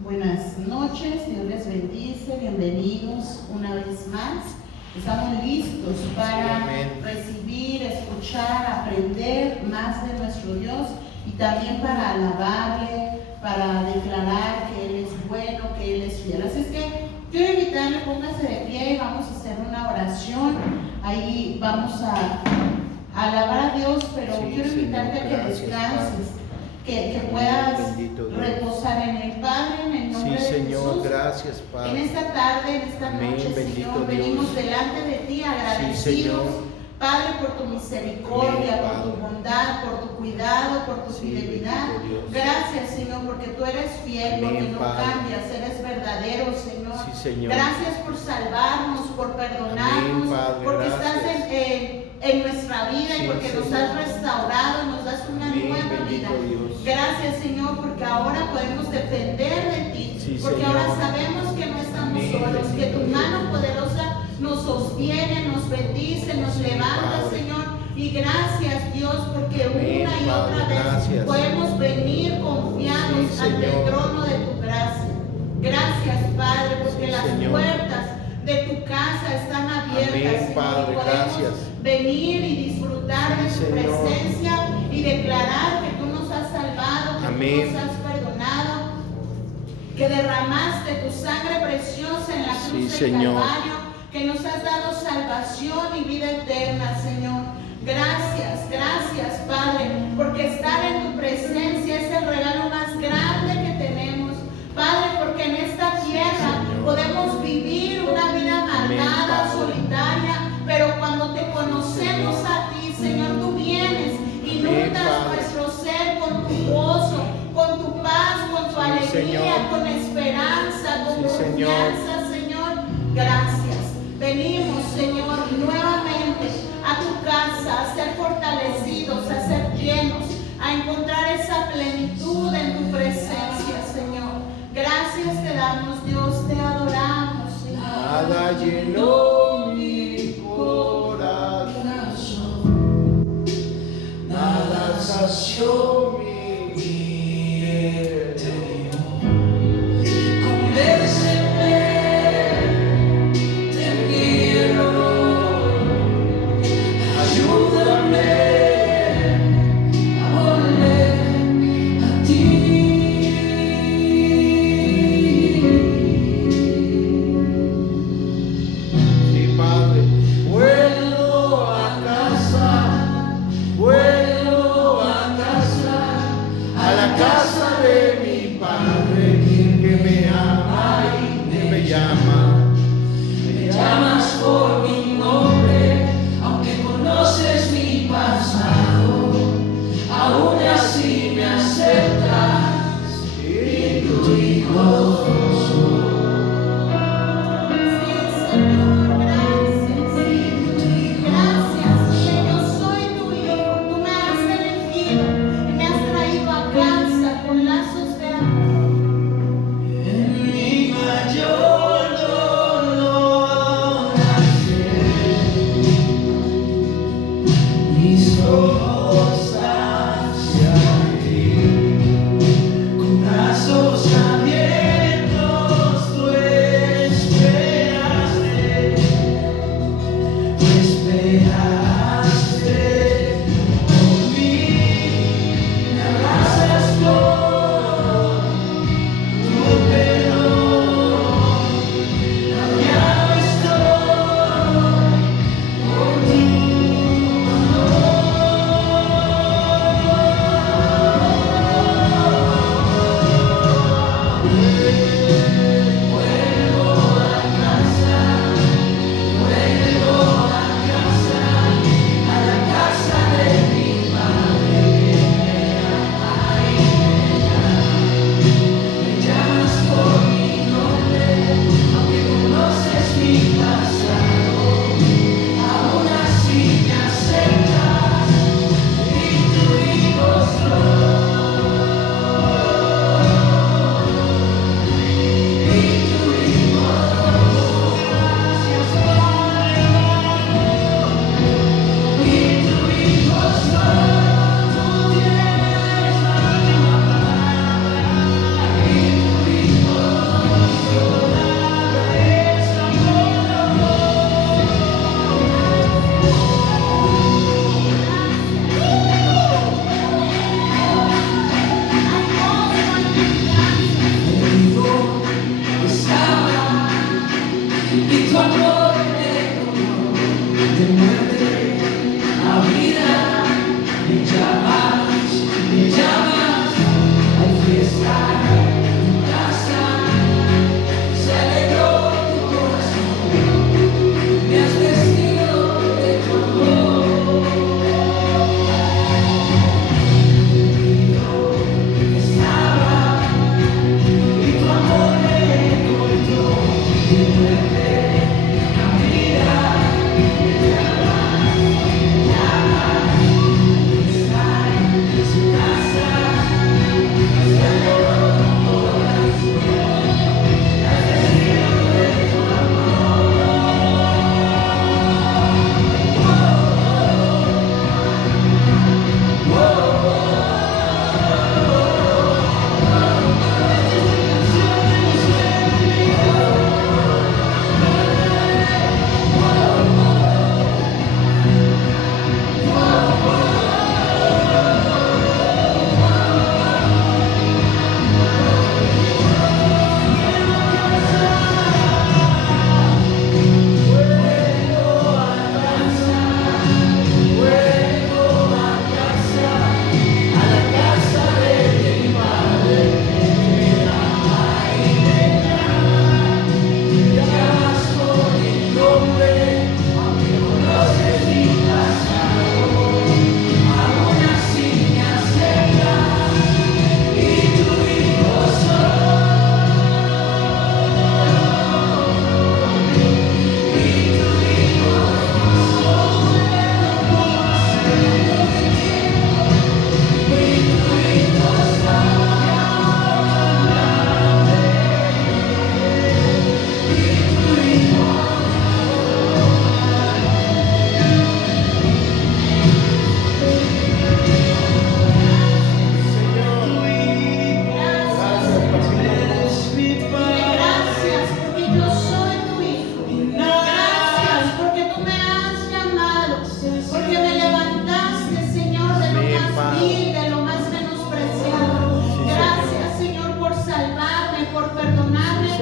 Buenas noches, Dios les bendice, bienvenidos una vez más. Estamos listos para recibir, escuchar, aprender más de nuestro Dios y también para alabarle, para declarar que Él es bueno, que Él es fiel. Así es que quiero invitarle, póngase de pie y vamos a hacer una oración. Ahí vamos a alabar a Dios, pero quiero invitarte a que descanses, que puedas reposar en el Padre, en el nombre de Señor, Jesús. gracias, Padre. En esta tarde, en esta noche, Señor, venimos delante de ti agradecidos, Padre, por tu misericordia, por tu bondad, por tu cuidado, por tu fidelidad. Gracias, Señor, porque tú eres fiel, porque no cambias, eres verdadero, Señor. Gracias por salvarnos, por perdonarnos, porque estás en nuestra vida y porque nos has restaurado, nos das una nueva vida. Gracias, Señor, porque ahora podemos depender de ti, porque ahora sabemos que no estamos solos, que tu mano poderosa nos sostiene, nos bendice, nos levanta, Señor. Y gracias, Dios, porque una y otra vez podemos venir confiados ante el trono de tu gracia. Gracias, Padre, porque las puertas de tu casa están abiertas, Señor, y podemos venir y disfrutar de tu presencia y declarar que tú nos has salvado, que tú nos has perdonado, que derramaste tu sangre preciosa en la cruz del Calvario, que nos has dado salvación y vida eterna, Señor. Gracias, gracias, Padre, porque estar en tu presencia es el regalo más grande que tenemos, Padre, porque en esta tierra podemos vivir una vida amargada, solitaria, pero cuando te conocemos a ti, Señor, tú vienes, inundas nuestro ser con tu gozo, con tu paz, con tu alegría, con esperanza, con confianza, Señor. Gracias. Venimos, Señor, nuevamente a tu casa, a ser fortalecidos, a ser llenos, a encontrar esa plenitud en tu presencia, Señor. Gracias te damos, Dios, te adoramos, Señor. Nada llenó mi corazón, nada sació mi interior. Convénceme de mi error, ayúdame a volver a ti.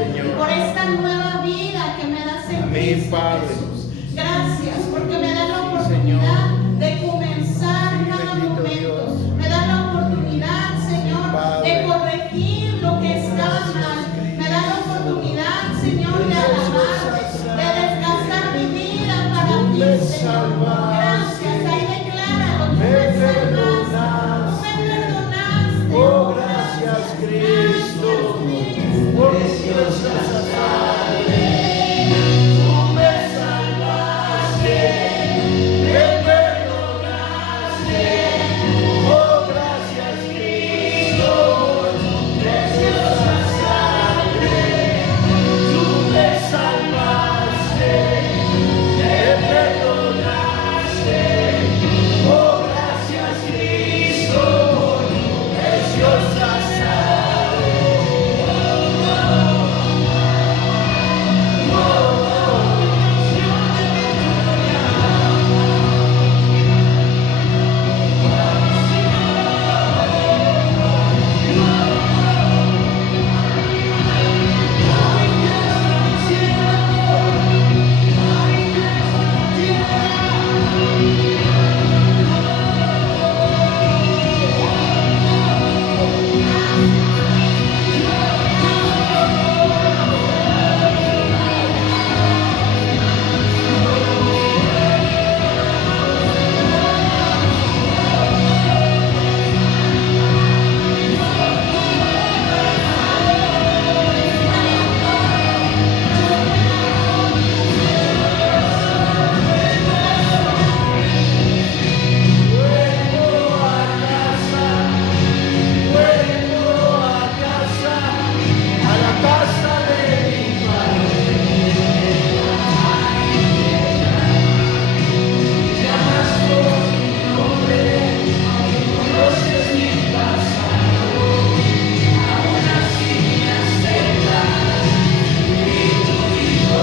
Señor. por esta nueva vida que me das en Amén, Cristo Padre. Jesús. Gracias porque me das la Sí, oportunidad Señor. de comenzar Sí, cada bendito momento. Dios. Me das la oportunidad, Señor, Padre. de corregir lo que está Gracias, mal. Me Cristo. das la oportunidad, Señor, de alabarte, de desgastar mi vida para ti, Me Señor. salvaste. Gracias, ahí decláralo, tú Me me salvaste, perdonaste. tú me perdonaste. Oh, gracias, Cristo, por tu preciosa sangre. Tú me salvaste, me perdonaste. Oh, gracias, Cristo, por tu preciosa sangre. Tú me salvaste, me perdonaste. Oh, gracias, Cristo, por tu preciosa sangre. Vuelvo a casa, a la casa de mi padre. Llamas por mi nombre, conoces mi pasado, aún así me aceptas, y tu hijo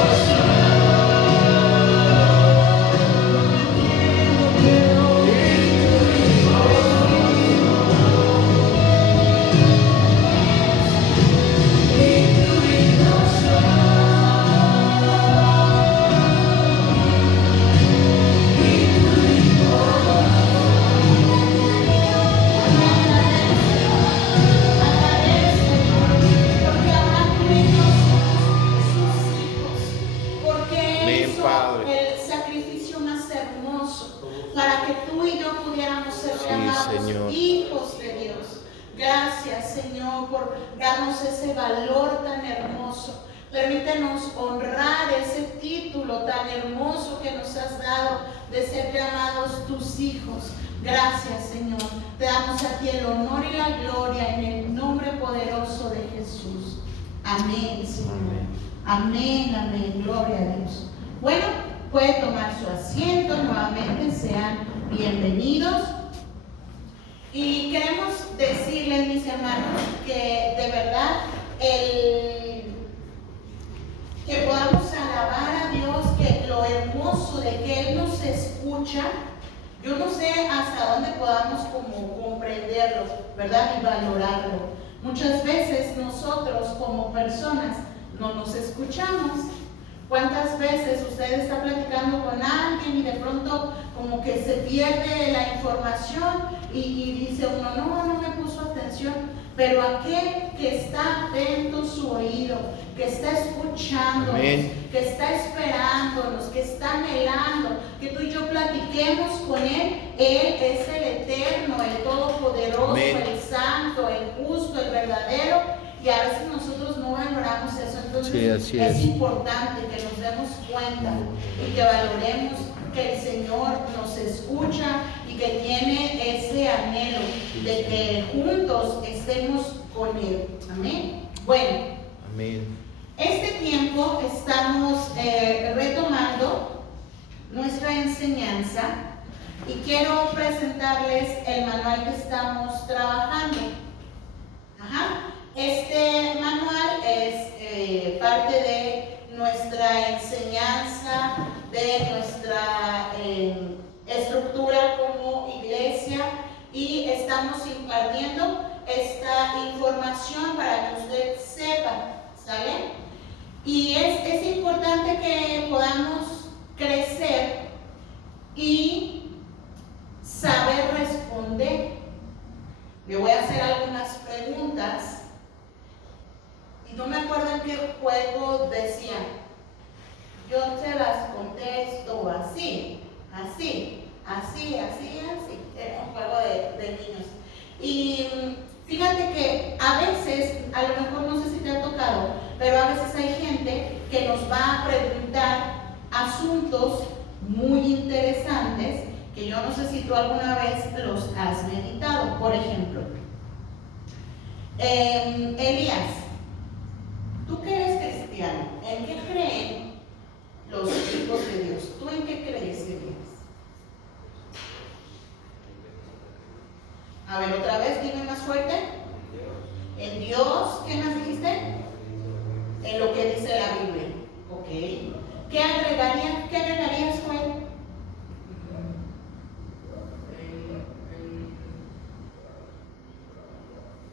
Porque ahora tú y yo somos sus hijos, porque Él Amén, hizo Padre. el sacrificio más hermoso para que tú y yo pudiéramos ser Sí, llamados Señor. hijos de Dios. Gracias, Señor, por darnos ese valor tan hermoso. Permítenos honrar ese título tan hermoso que nos has dado de ser llamados tus hijos. Gracias, Señor. Te damos a ti el honor y la gloria en el nombre poderoso de Jesús. Amén, Señor. Amén, amén. Gloria a Dios. Bueno, puede tomar su asiento. Nuevamente sean bienvenidos. Y queremos decirles, mis hermanos, que de verdad que podamos alabar a Dios, que lo hermoso de que Él nos escucha. Yo no sé hasta dónde podamos como comprenderlo, ¿verdad? Y valorarlo. Muchas veces nosotros como personas no nos escuchamos. ¿Cuántas veces usted está platicando con alguien y de pronto como que se pierde la información y dice uno, no me puso atención? Pero aquel que está atento su oído, que está escuchándonos, Amén. que está esperándonos, que está anhelando, que tú y yo platiquemos con Él es el eterno, el todopoderoso, Amén. el santo, el justo, el verdadero, y a veces nosotros no valoramos eso. Entonces Sí, así es es. importante que nos demos cuenta y que valoremos que el Señor nos escucha y que tiene ese anhelo de que juntos estemos con Él. Amén. Bueno, Amén. este tiempo estamos retomando nuestra enseñanza y quiero presentarles el manual que estamos trabajando. Este manual es parte de nuestra enseñanza, de nuestra estructura como iglesia, y estamos impartiendo esta información para que usted sepa, ¿sale? Y es importante que podamos crecer y saber responder. Le voy a hacer algunas preguntas y no me acuerdo en qué juego decían. Yo te las contesto así, así, así, así, así. Era un juego de niños. Y fíjate que a veces, a lo mejor no sé si te ha tocado, pero a veces hay gente que nos va a preguntar asuntos muy interesantes que yo no sé si tú alguna vez los has meditado. Por ejemplo, Elías, tú que eres cristiano, ¿en qué creen los hijos de Dios? ¿Tú en qué crees, Elías? A ver, otra vez, dime más fuerte. En Dios, ¿qué más dijiste? En lo que dice la Biblia. Ok. ¿Qué agregarías, Joel?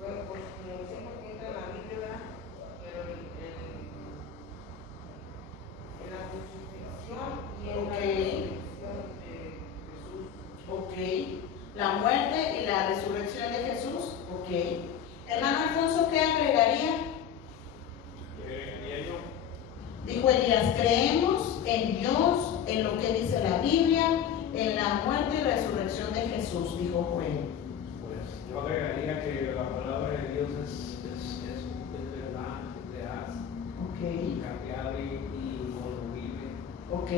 Bueno, pues como dicen que entra en la Biblia, ¿verdad? Pero en la crucifixión y en la resurrección de Jesús. Ok. La muerte y la resurrección de Jesús. Ok. Hermano Alfonso, ¿qué agregaría? Dijo Elías, creemos en Dios, en lo que dice la Biblia, en la muerte y resurrección de Jesús, dijo Joel. Pues yo agregaría que la palabra de Dios es verdad, es real, cambiable y corrogible. Ok,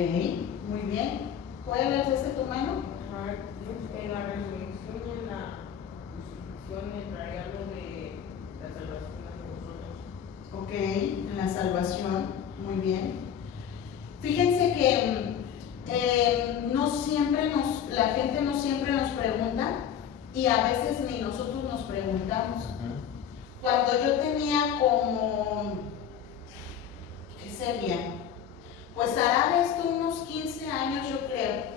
muy bien. ¿Cuál es tu mano? En la resurrección y en la crucifixión entraría lo de la salvación de nosotros. Ok, en la salvación, muy bien. Fíjense que la gente no siempre nos pregunta y a veces ni nosotros nos preguntamos. Cuando yo tenía como, ¿qué sería? Pues hará de esto unos 15 años, yo creo.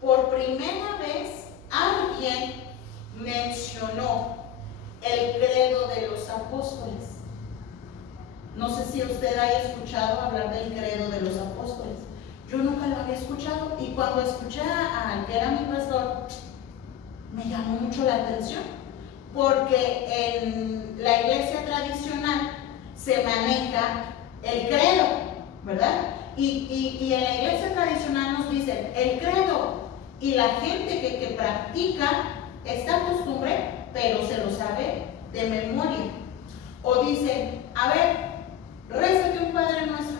Por primera vez alguien mencionó el credo de los apóstoles. No sé si usted haya escuchado hablar del credo de los apóstoles. Yo nunca lo había escuchado y cuando escuché al que era mi pastor, me llamó mucho la atención, porque en la iglesia tradicional se maneja el credo, ¿verdad? Y en la iglesia tradicional nos dicen el credo, y la gente que practica esta costumbre, pero se lo sabe de memoria. O dicen, a ver, rézate un Padre Nuestro.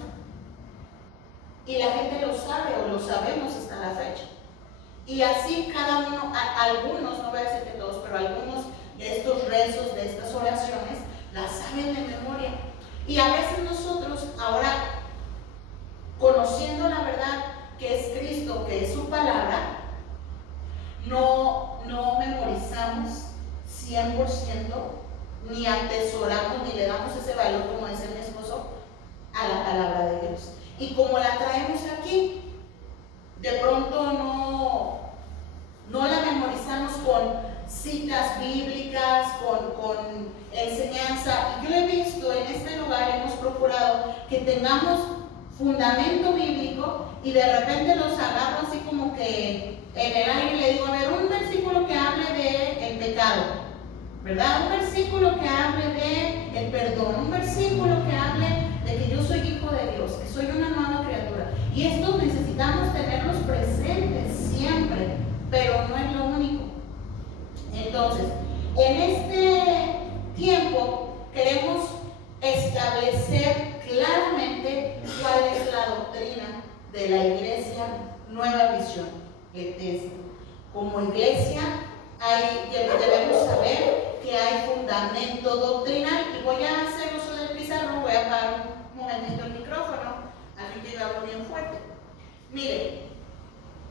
Y la gente lo sabe o lo sabemos hasta la fecha. Y así cada uno, algunos, no voy a decir que todos, pero algunos de estos rezos, de estas oraciones, las saben de memoria. Y a veces nosotros, ahora, conociendo la verdad que es Cristo, que es su palabra, no memorizamos 100%, ni atesoramos, ni le damos ese valor, como dice mi esposo, a la palabra de Dios. Y como la traemos aquí, de pronto no la memorizamos con citas bíblicas, con enseñanza. Yo he visto en este lugar, hemos procurado que tengamos fundamento bíblico y de repente los agarro así como que en el aire y le digo, a ver, un versículo que hable de el pecado, ¿verdad? Un versículo que hable de el perdón, un versículo que hable de que yo soy hijo de Dios, que soy una nueva criatura. Y estos necesitamos tenerlos presentes siempre, pero no es lo único. Entonces, en este tiempo queremos establecer claramente cuál es la doctrina de la Iglesia Nueva Visión, Bethesda. Como iglesia debemos saber que hay fundamento doctrinal, y voy a hacer uso del pizarrón, voy a apagar un momentito el micrófono, así que yo hablo bien fuerte. Mire,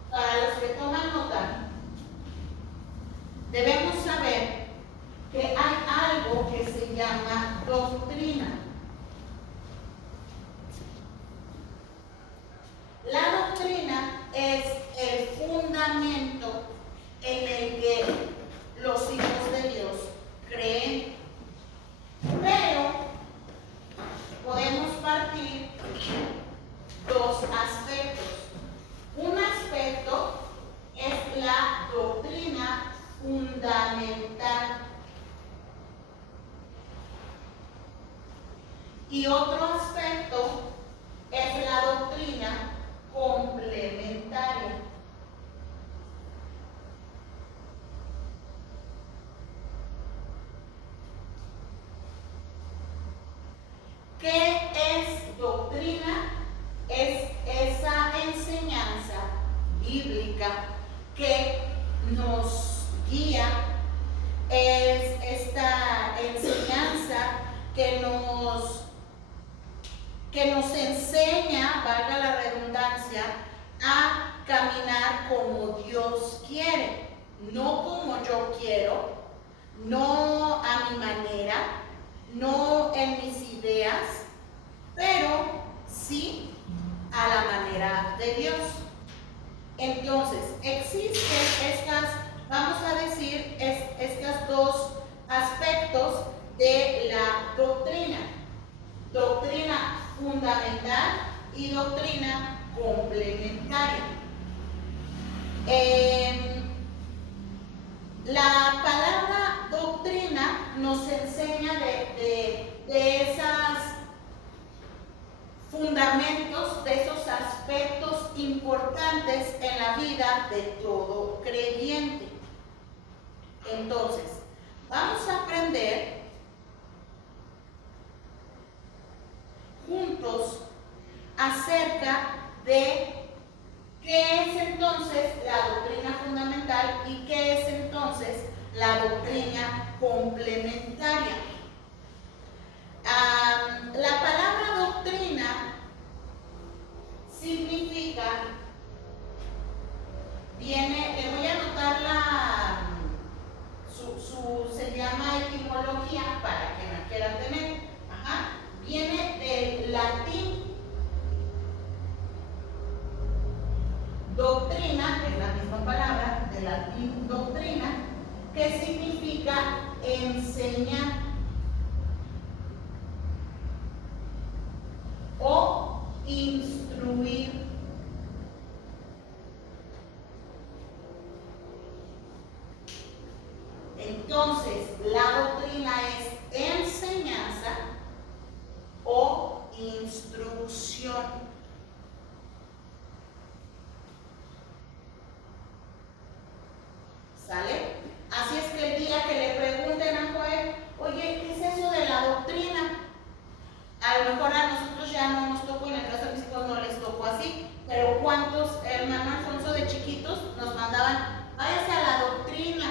para los que toman nota, debemos saber que hay algo que se llama doctrina. La doctrina es el fundamento en el que los hijos de Dios creen, pero podemos partir Y otro aspecto es la doctrina complementaria. ¿Qué es doctrina? Es esa enseñanza bíblica que nos guía, es esta enseñanza que nos enseña, valga la redundancia, a caminar como Dios quiere, no como yo quiero, no a mi manera, no en mis ideas, pero sí a la manera de Dios. Entonces, existen estas, vamos a decir, estos dos aspectos de la doctrina. Doctrina fundamental y doctrina complementaria. La palabra doctrina nos enseña de esos fundamentos, de esos aspectos importantes en la vida de todo creyente. Entonces, vamos a aprender juntos acerca de qué es entonces la doctrina fundamental y qué es entonces la doctrina complementaria. La palabra doctrina significa, le voy a anotar se llama etimología para que la quieran tener. Viene del latín doctrina, es la misma palabra, del latín doctrina, que significa enseñar o instruir. Entonces, la doctrina es enseñanza o instrucción. ¿Sale? Así es que el día que le pregunten a Joel, oye, ¿qué es eso de la doctrina? A lo mejor a nosotros ya no nos tocó, en el caso de mis hijos no les tocó así, pero ¿cuántos, hermano Alfonso, de chiquitos nos mandaban, váyase a la doctrina,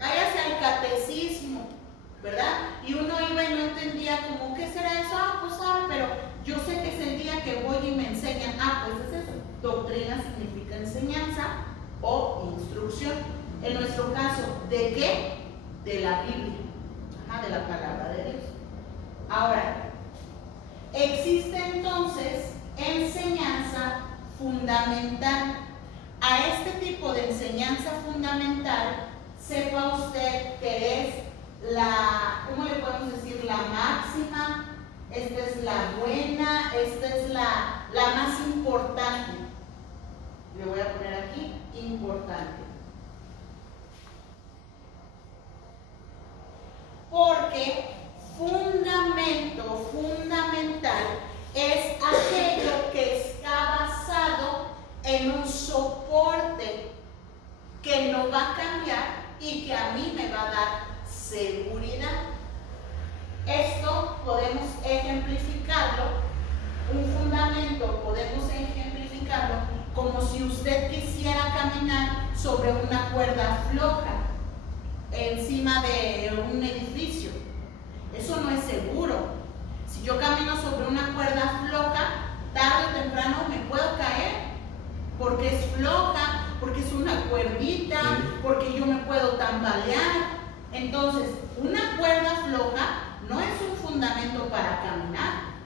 váyase al catecismo, ¿verdad? Y uno iba y no entendía como, ¿qué será eso? Pues pero yo sé que es el día que voy y me enseñan. Pues es eso. Doctrina significa enseñanza o instrucción. En nuestro caso, ¿de qué? De la Biblia, de la palabra de Dios. Ahora, existe entonces enseñanza fundamental. A este tipo de enseñanza fundamental, sepa usted que es ¿cómo le podemos decir? La máxima, esta es la buena, esta es la más importante. Le voy a poner aquí, importante. Porque fundamento, fundamental, es aquello que está basado en un soporte que no va a cambiar y que a mí me va a dar seguridad. Esto podemos ejemplificarlo, un fundamento podemos ejemplificarlo como si usted quisiera caminar sobre una cuerda floja encima de un edificio. Eso no es seguro. Si yo camino sobre una cuerda floja, tarde o temprano me puedo caer, porque es floja, porque es una cuerdita, porque yo me puedo tambalear. Entonces, una cuerda floja no es un fundamento para caminar.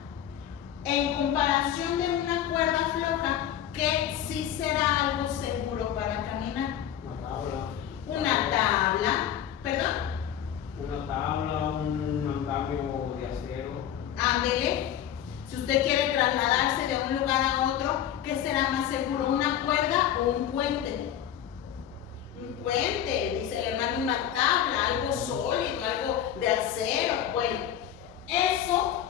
En comparación de una cuerda floja, que sí será algo seguro para caminar. Una tabla, ¿perdón? Una tabla, un andamio de acero. Ándele. Si usted quiere trasladarse de un lugar a otro, ¿qué será más seguro? ¿Una cuerda o un puente? Un puente, dice el hermano, una tabla, algo sólido, algo de acero. Bueno, eso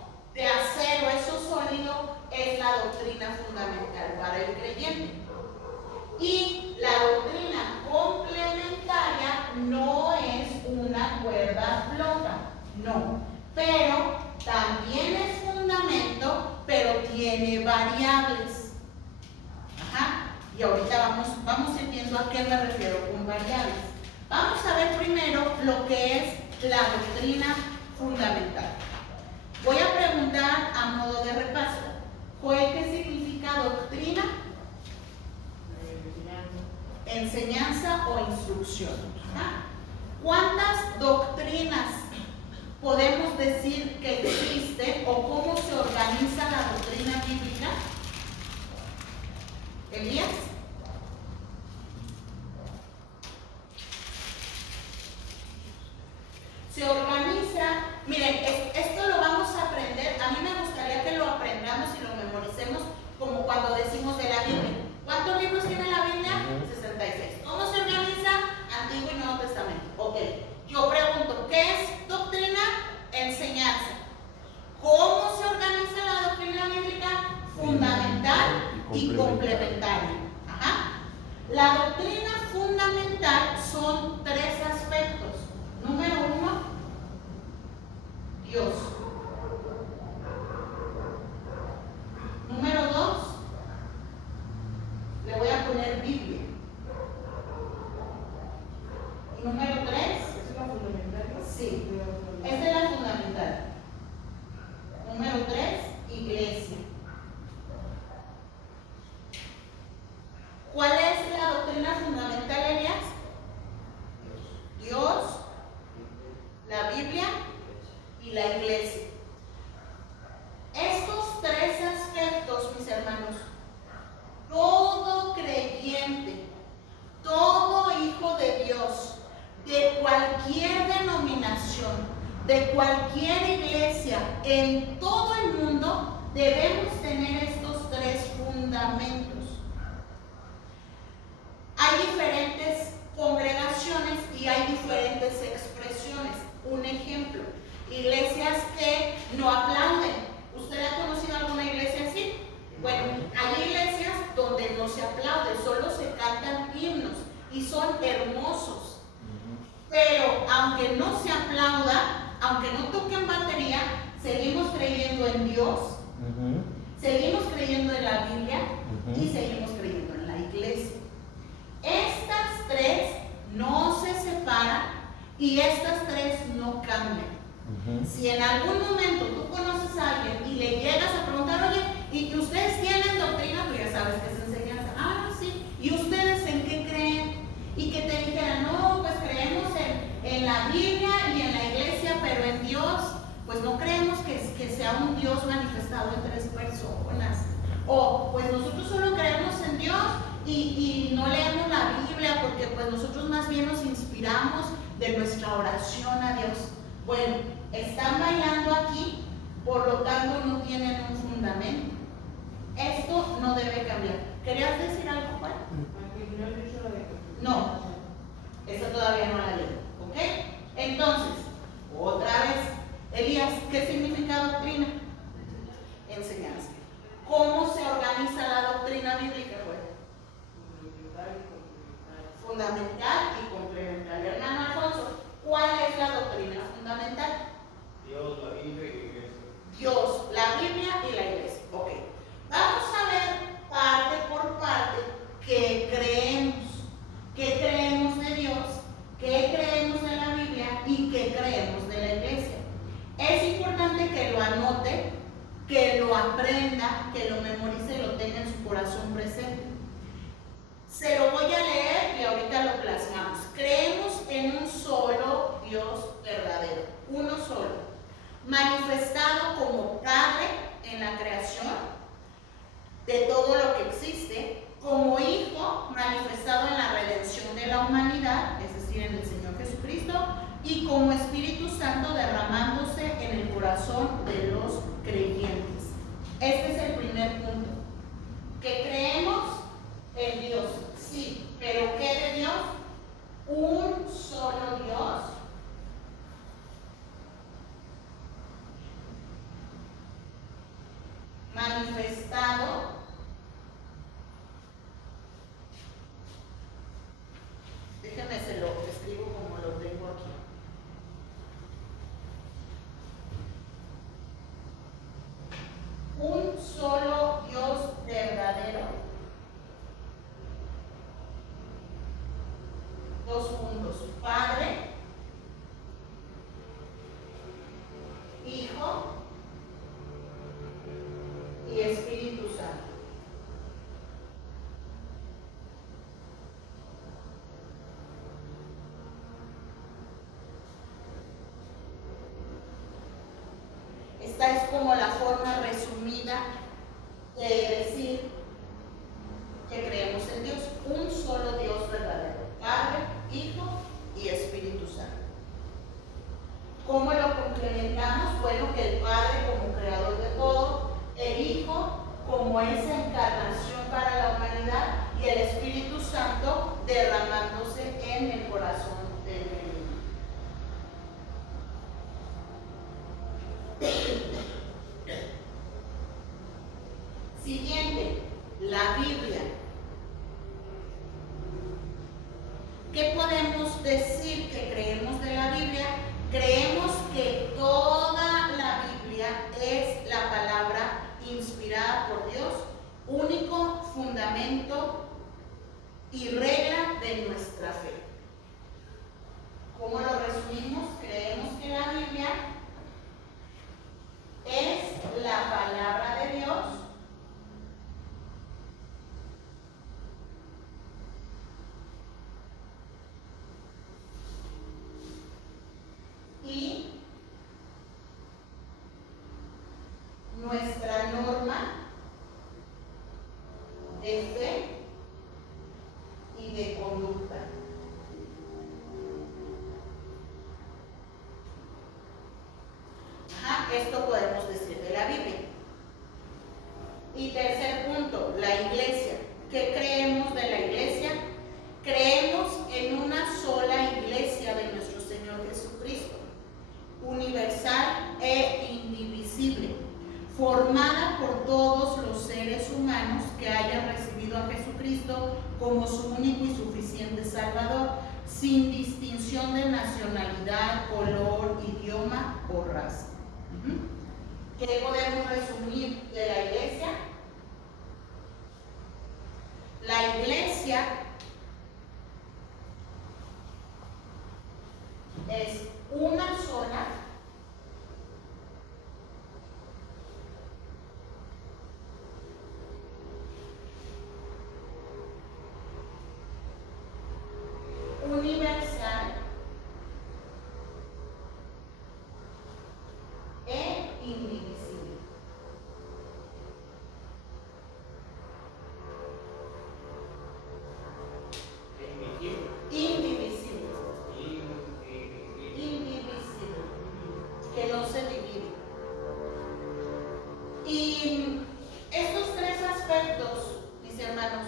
tiene variables. Ajá. Y ahorita vamos viendo a qué me refiero con variables. Vamos a ver primero lo que es la doctrina fundamental. Voy a preguntar a modo de repaso. Joel, ¿qué significa doctrina? Enseñanza o instrucción. ¿Ah? ¿Cuántas doctrinas podemos decir que existe o cómo se organiza la doctrina bíblica? ¿Elías? Se organiza, miren, esto lo vamos a aprender, a mí me gustaría que lo aprendamos y lo memoricemos como cuando decimos de la Biblia. ¿Cuántos libros tiene la Biblia? 66. ¿Cómo se organiza? Antiguo y Nuevo Testamento. Ok, yo pregunto, ¿qué es doctrina? Enseñanza. ¿Cómo se organiza la doctrina bíblica? Fundamental y complementaria. Ajá. La doctrina fundamental son tres aspectos. Número 1, Dios. Número 2, le voy a poner Biblia. Y número 3, ¿es la fundamental? sí, esta es la fundamental. Número 3, iglesia. ¿Cuál es la doctrina fundamental, Elías? Dios, la Biblia y la iglesia. Estos tres aspectos, mis hermanos, todo creyente, todo hijo de Dios, de cualquier denominación, de cualquier iglesia, en todo el mundo, debemos tener estos tres fundamentos. Hay diferentes congregaciones y hay diferentes expresiones. Un ejemplo, iglesias que no aplauden. ¿Usted ha conocido alguna iglesia así? Bueno, hay iglesias donde no se aplaude, solo se cantan himnos y son hermosos. Pero aunque no se aplauda, aunque no toquen batería, seguimos creyendo en Dios, seguimos creyendo en la Biblia y seguimos creyendo en la iglesia. Estas tres no se separan y estas tres no cambian. Si en algún momento tú conoces a alguien y le llegas a preguntar, oye, ¿y que ustedes tienen doctrina? Tú ya sabes que es enseñanza. Ah, sí. ¿Y ustedes en qué creen? Y que te dijeran, no, pues creemos en la Biblia y en la iglesia, pero en Dios, pues no creemos que sea un Dios manifestado en tres personas. O, pues nosotros solo creemos en Dios y no leemos la Biblia porque pues nosotros más bien nos inspiramos de nuestra oración a Dios. Bueno, están bailando aquí, por lo tanto no tienen un fundamento. Esto no debe cambiar. ¿Querías decir algo, Juan? No, esa todavía no la leo, ¿ok? Entonces, otra vez, Elías, ¿qué significa doctrina? Enseñanza. ¿Cómo se organiza la doctrina bíblica, pues? Fundamental y complementaria. Hermano Alfonso, ¿cuál es la doctrina fundamental? Dios, la Biblia y la iglesia. Dios, la Biblia y la iglesia. Ok. Vamos a ver parte por parte qué creemos. ¿Qué creemos de Dios? ¿Qué creemos de la Biblia? ¿Y qué creemos de la iglesia? Es importante que lo anote, que lo aprenda, que lo memorice y lo tenga en su corazón presente. Se lo voy a leer y ahorita lo plasmamos. Creemos en un solo Dios verdadero, uno solo, manifestado como Padre en la creación de todo lo que existe, como Hijo manifestado en la redención de la humanidad, es decir, en el Señor Jesucristo, y como Espíritu Santo derramándose en el corazón de los creyentes. Este es el primer punto. Que creemos en Dios, sí, pero ¿qué de Dios? Un solo Dios. Manifestado déjenme se lo escribo como lo tengo aquí. Un solo Padre, Hijo y Espíritu Santo. Esta es como la forma resumida de decir que creemos en Dios, un solo Dios verdadero, Padre, Hijo y Espíritu Santo. ¿Cómo lo complementamos? Bueno, que el Padre como creador de todo, el Hijo como esa encarnación para la humanidad y el Espíritu Santo derramándose en el corazón del niño. Siguiente, la Biblia. ¿Qué podemos decir que creemos de la Biblia? Creemos que toda la Biblia es la palabra inspirada por Dios, único fundamento y regla de nuestra fe. ¿Cómo lo resumimos? Creemos que la Biblia es la palabra de Dios y nuestra norma de fe y de conducta. Esto podemos decir de la Biblia. Y tercer punto, la iglesia. ¿Qué creemos de la iglesia? Creemos en una sola iglesia de nuestro Señor Jesucristo, universal e indivisible, formada por todos los seres humanos que hayan recibido a Jesucristo como su único y suficiente Salvador, sin distinción de nacionalidad, color, idioma o raza. ¿Qué podemos resumir de la iglesia? La iglesia es una sola universal e indivisible. Indivisible, que no se divide. Y estos tres aspectos, mis hermanos,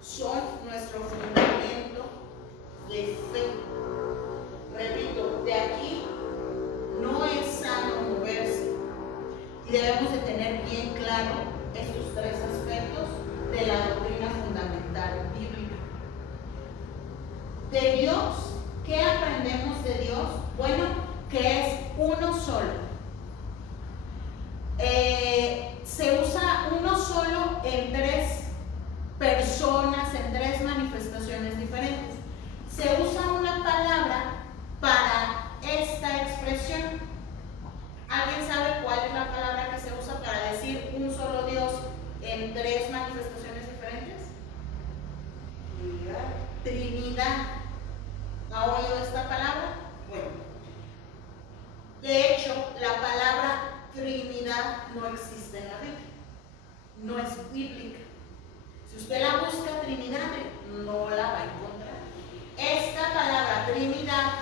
son nuestro fundamento de fe. Repito, de aquí no es sano moverse y debemos de tener bien claro estos tres aspectos de la doctrina fundamental bíblica. De Dios, ¿qué aprendemos de Dios? Bueno, que es uno solo. Se usa uno solo en tres personas, en tres manifestaciones diferentes. Se usa una palabra para esta expresión. ¿Alguien sabe cuál es la palabra que se usa para decir un solo Dios en tres manifestaciones diferentes? Trinidad. ¿Ha oído esta palabra? Bueno, de hecho, la palabra Trinidad no existe en la Biblia, no es bíblica. Si usted la busca, Trinidad, no la va a encontrar. Esta palabra Trinidad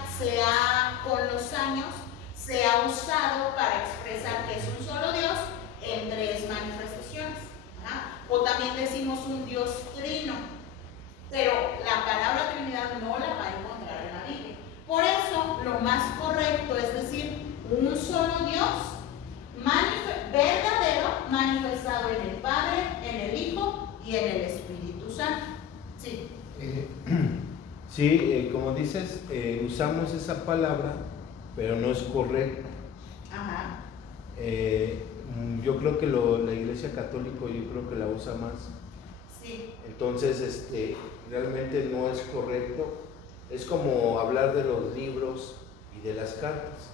con los años se ha usado para expresar que es un solo Dios en tres manifestaciones. O también decimos un Dios trino, pero la palabra Trinidad no la va a encontrar en la Biblia. Por eso, lo más correcto es decir un solo Dios verdadero, manifestado en el Padre, en el Hijo y en el Espíritu Santo. Sí. Sí, como dices, usamos esa palabra, pero no es correcta. Ajá. Yo creo que la Iglesia Católica, yo creo que la usa más. Sí. Entonces, realmente no es correcto Es como hablar de los libros y de las cartas,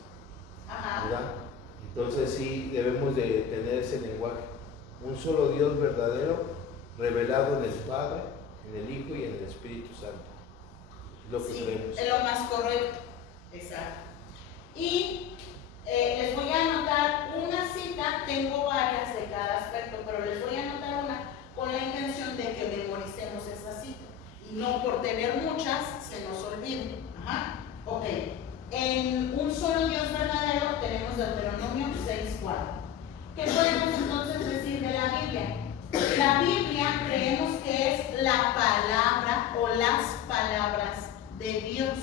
¿verdad? Entonces sí debemos de tener ese lenguaje. Un solo Dios verdadero, revelado en el Padre, en el Hijo y en el Espíritu Santo. Es lo que creemos. Es lo más correcto. Exacto. Y les voy a anotar una cita, tengo varias de cada aspecto, pero les voy a anotar una con la intención de que memoricemos esa cita. Y no por tener muchas se nos olvide. Ok. En un solo Dios verdadero tenemos Deuteronomio 6:4. ¿Qué podemos entonces decir de la Biblia? La Biblia creemos que es la palabra o las palabras de Dios.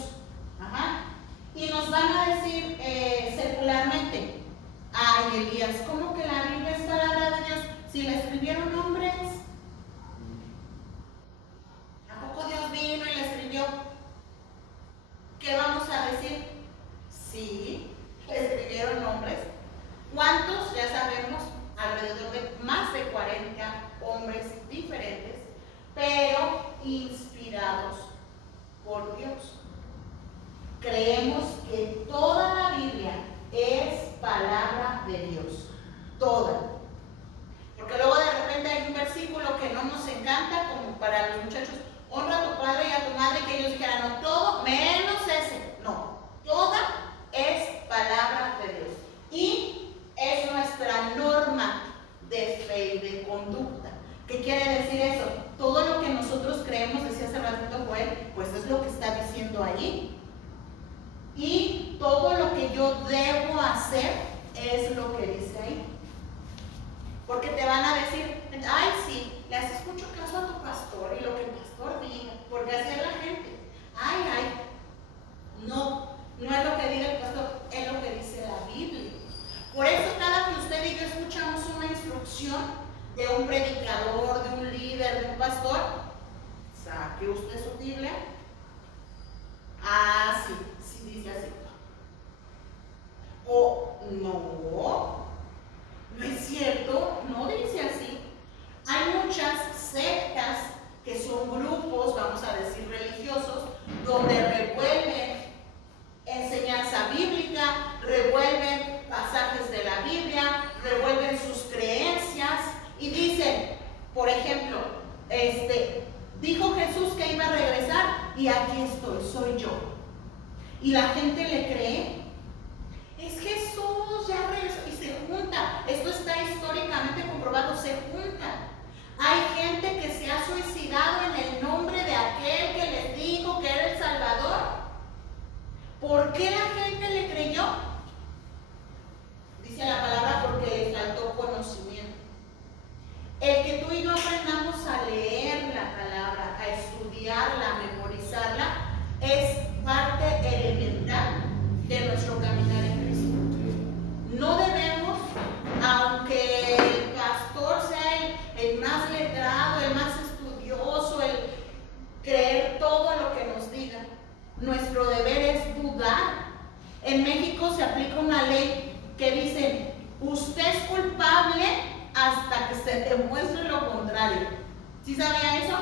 Y nos van a decir secularmente, ay Elías, ¿cómo que la Biblia es palabra de Dios? Si la escribieron hombres, ¿a poco Dios vino y la escribió? ¿Qué vamos a decir? Sí, la escribieron hombres. ¿Cuántos? Ya sabemos, alrededor de más de 40 hombres diferentes, pero inspirados por Dios. Creemos que toda la Biblia es palabra de Dios, toda. Porque luego de repente hay un versículo que no nos encanta, como para los muchachos, honra a tu padre y a tu madre, que ellos dijeran, no, todo menos ese. No, toda es palabra de Dios. Y es nuestra norma de fe y de conducta. ¿Qué quiere decir eso? Todo lo que nosotros creemos, decía hace ratito Joel, pues es lo que está diciendo allí. Y todo lo que yo debo hacer es lo que dice ahí. Porque te van a decir, ay sí, le haces mucho caso a tu pastor y lo que el pastor diga, porque así es la gente. Ay, no es lo que diga el pastor, es lo que dice la Biblia. Por eso cada que usted y yo escuchamos una instrucción de un predicador, de un líder, de un pastor, saque usted su Biblia. Ah, sí dice así. O no es cierto, no dice así. Hay muchas sectas que son grupos, vamos a decir religiosos, donde revuelven enseñanza bíblica, revuelven pasajes de la Biblia, revuelven sus creencias y dicen, por ejemplo, dijo Jesús que iba a regresar y aquí estoy, soy yo. Y la gente le cree. Es Jesús, ya regresó. Y se junta. Esto está históricamente comprobado, se junta. Hay gente que se ha suicidado en el nombre de aquel que les dijo que era el Salvador. ¿Por qué la gente le creyó? Dice la palabra, porque le faltó conocimiento. El que tú y yo aprendamos a leer la palabra, a estudiarla, a memorizarla, es parte elemental de nuestro caminar en Cristo. No debemos, aunque el pastor sea el más letrado, el más estudioso, el creer todo lo que nos diga. Nuestro deber es dudar. En México se aplica una ley que dice, usted es culpable hasta que se demuestre lo contrario. ¿Sí sabía eso?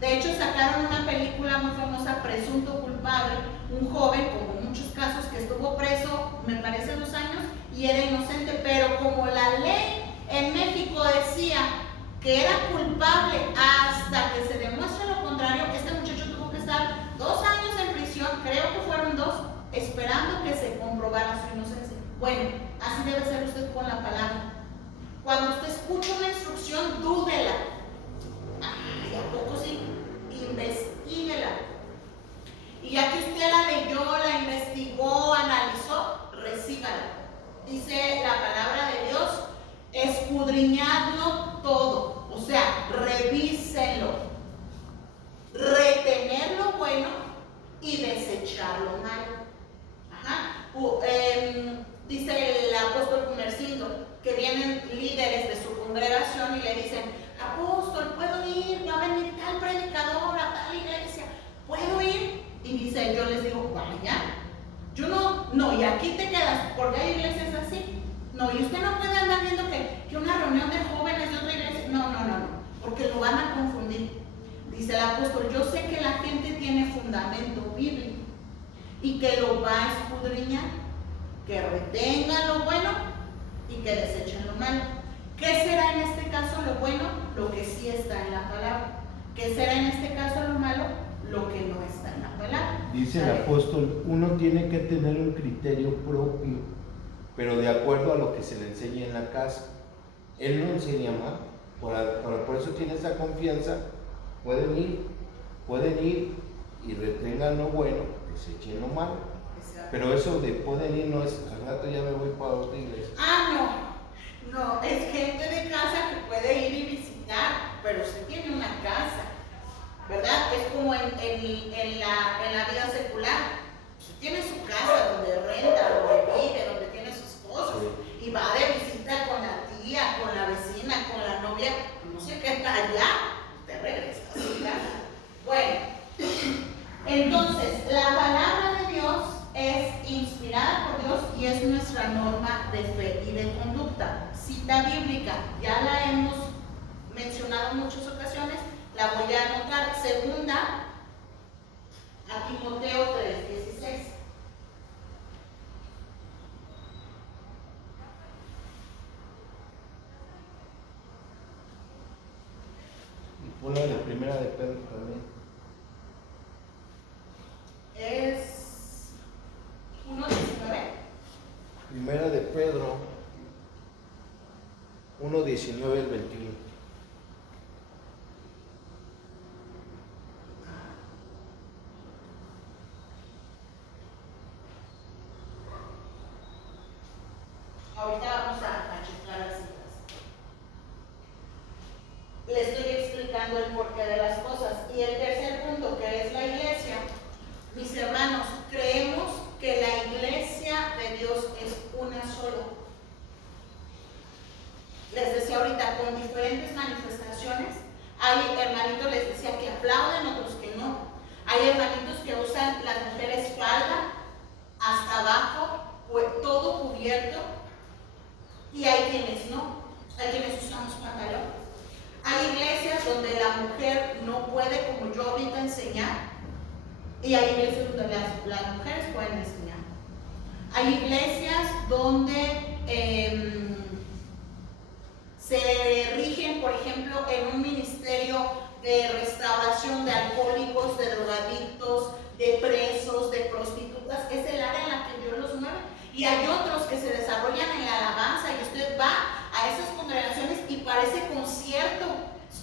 De hecho, sacaron una película muy famosa, Presunto Culpable, un joven, como en muchos casos, que estuvo preso, me parece 2 años, y era inocente, pero como la ley en México decía que era culpable hasta que se demuestre lo contrario, este muchacho tuvo que estar 2 años en prisión, creo que fueron 2, esperando que se comprobara su inocencia. Bueno, así debe ser usted con la palabra. Cuando usted escucha una instrucción, dúdela. Ay, ¿a poco sí? Investíguela. Y ya que usted la leyó, la investigó, analizó, recíbala. Dice la palabra de Dios, escudriñadlo todo. O sea, revísenlo. Retener lo bueno y desechar lo malo. Dice el apóstol Comercindo que vienen líderes de su congregación y le dicen, apóstol, ¿puedo ir? Va a venir tal predicador a tal iglesia, ¿puedo ir? Y dice, yo les digo, vaya. Yo no, y aquí te quedas, porque hay iglesias así. No, y usted no puede andar viendo que una reunión de jóvenes de otra iglesia, no, porque lo van a confundir. Dice el apóstol, yo sé que la gente tiene fundamento bíblico, y que lo va a escudriñar, que retengan lo bueno y que desechen lo malo. ¿Qué será en este caso lo bueno? Lo que sí está en la palabra. ¿Qué será en este caso lo malo? Lo que no está en la palabra. Dice el apóstol, uno tiene que tener un criterio propio, pero de acuerdo a lo que se le enseña en la casa. Él no enseña mal, por eso tiene esa confianza. Pueden ir y retengan lo bueno, desechen lo malo. Exacto. Pero eso de pueden ir no es, al rato ya me voy para otra iglesia. No, es gente de casa que puede ir y visitar, pero usted tiene una casa, ¿verdad? Es como en la vida secular. Usted tiene su casa donde renta, donde vive, donde tiene sus cosas, sí. Y va de visita con la tía, con la vecina, con la novia, no sé qué está allá, usted regresa a su casa. Bueno, entonces, la palabra de Dios es inspirada por Dios y es nuestra norma de fe y de conducta. Cita bíblica, ya la hemos mencionado en muchas ocasiones, la voy a anotar. Segunda a Timoteo 3:16. Y ponla de primera de Pedro también. Es 1:19. Primera de Pedro 1:19 al 21. Ahorita vamos a checar las citas. Le estoy explicando el porqué de las cosas. Y el tercer punto, que es la iglesia. Mis hermanos, creemos que la iglesia de Dios es una sola. Les decía ahorita, con diferentes manifestaciones. Hay hermanitos, les decía, que aplauden, otros que no. Hay hermanitos que usan las mujeres falda hasta abajo, todo cubierto. Y hay quienes no, hay quienes usamos pantalón. Hay iglesias donde la mujer no puede, como yo ahorita, enseñar, y hay iglesias donde las mujeres pueden enseñar. Hay iglesias donde se rigen, por ejemplo, en un ministerio de restauración de alcohólicos, de drogadictos, de presos, de prostitutas. Es el área en la que Dios los mueve. Y hay otros que se desarrollan en la alabanza y usted va a esas congregaciones y parece concierto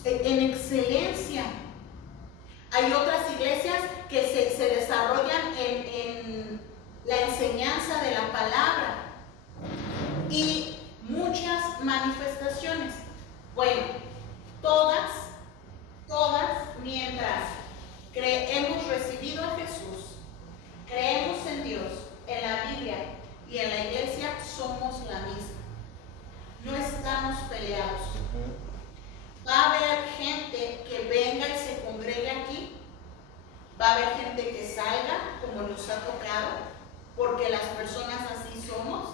en excelencia. Hay otras iglesias que se desarrollan en la enseñanza de la palabra y muchas manifestaciones. Bueno, todas, mientras hemos recibido a Jesús, creemos en Dios, en la Biblia y en la iglesia, somos la misma. No estamos peleados. Va a haber gente que venga y se congregue aquí. Va a haber gente que salga, como nos ha tocado, porque las personas así somos.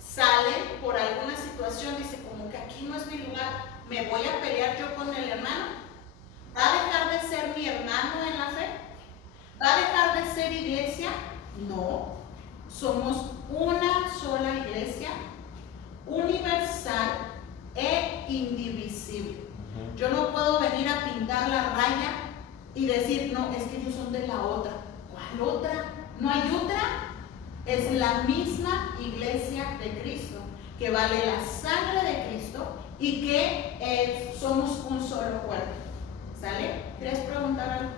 Salen por alguna situación, dice, como que aquí no es mi lugar, me voy a pelear yo con el hermano. ¿Va a dejar de ser mi hermano en la fe? ¿Va a dejar de ser iglesia? No. Somos una sola iglesia, universal e indivisible. Yo no puedo venir a pintar la raya y decir, no, es que ellos son de la otra. ¿Cuál otra? ¿No hay otra? Es la misma iglesia de Cristo, que vale la sangre de Cristo y que somos un solo cuerpo. ¿Sale? ¿Quieres preguntar algo?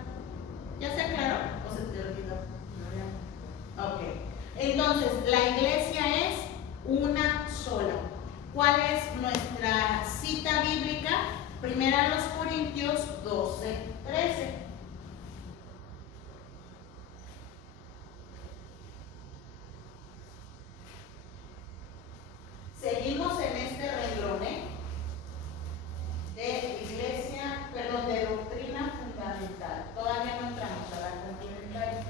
¿Ya se aclaró o se te olvidó? Ok. Entonces, la iglesia es una sola. ¿Cuál es nuestra cita bíblica? Primera a los Corintios 12:13. Seguimos en este renglón de iglesia, perdón, de doctrina fundamental. Todavía no entramos a la complementaria.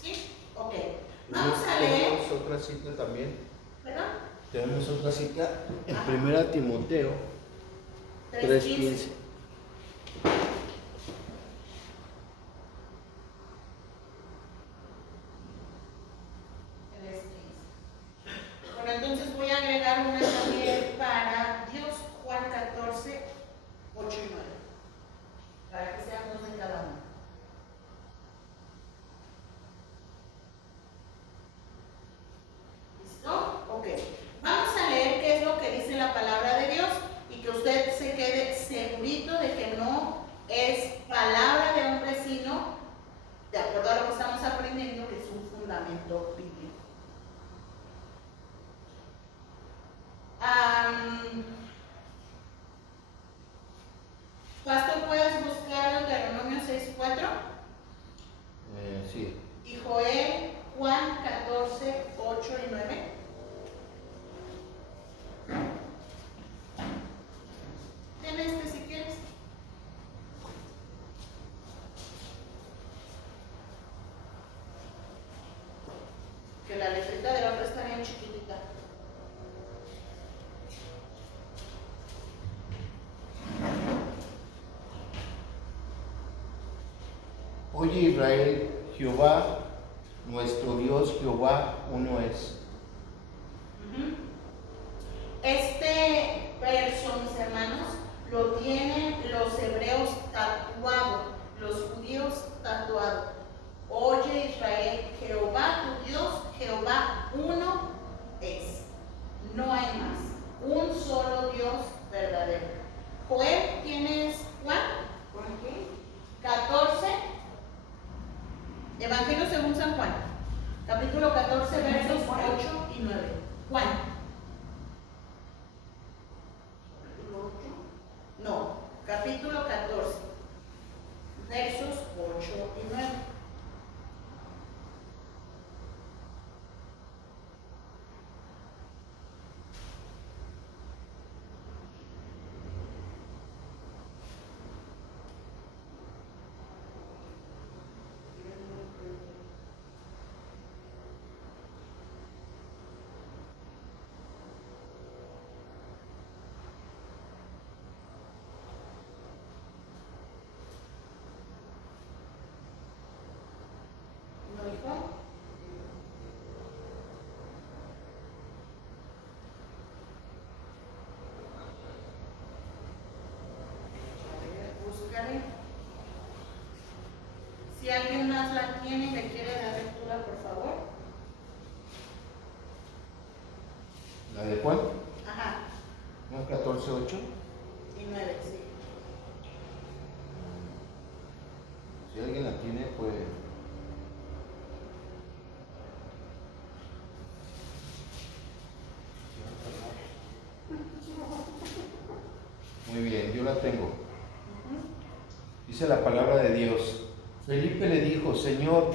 ¿Sí? Ok. Vamos a leer. ¿Tenemos otra cita también? ¿Perdón? Tenemos otra cita en 1 Timoteo 3:15. Bueno, entonces voy a agregar una también para Dios, Juan 14, 8 y 9, para que sean dos de cada uno. ¿Listo? Ok. Vamos a leer qué es lo que dice la palabra de Dios y que usted se quede segurito de que no es palabra de hombre, sino de acuerdo a lo que estamos aprendiendo, que es un fundamento bíblico. Pastor, ¿puedes buscar Deuteronomio 6:4? Sí. Y Joel, Juan 14, 8 y 9. Ten este si quieres. Que la letrita de la otra está bien chiquitita. Oye Israel, Jehová, nuestro Dios, Jehová, uno es. Este verso, mis hermanos, lo tienen los hebreos tatuado, los judíos tatuado. Oye Israel, Jehová tu Dios, Jehová uno es. No hay más. Un solo Dios verdadero. Joel, ¿tienes Juan? ¿Juan qué? 14. Evangelio según San Juan. Capítulo 14, versos 8 y 9. Juan. ¿Capítulo 8? No, capítulo 14, versos 8 y 9. ¿No, hijo? Buscaré. Si alguien más la tiene y le quiere dar lectura, por favor. ¿La de Juan? Ajá. Juan 14, 8. Y 9, sí. Si alguien la tiene, pues. Muy bien, yo la tengo. Dice la palabra de Dios. Felipe le dijo, Señor,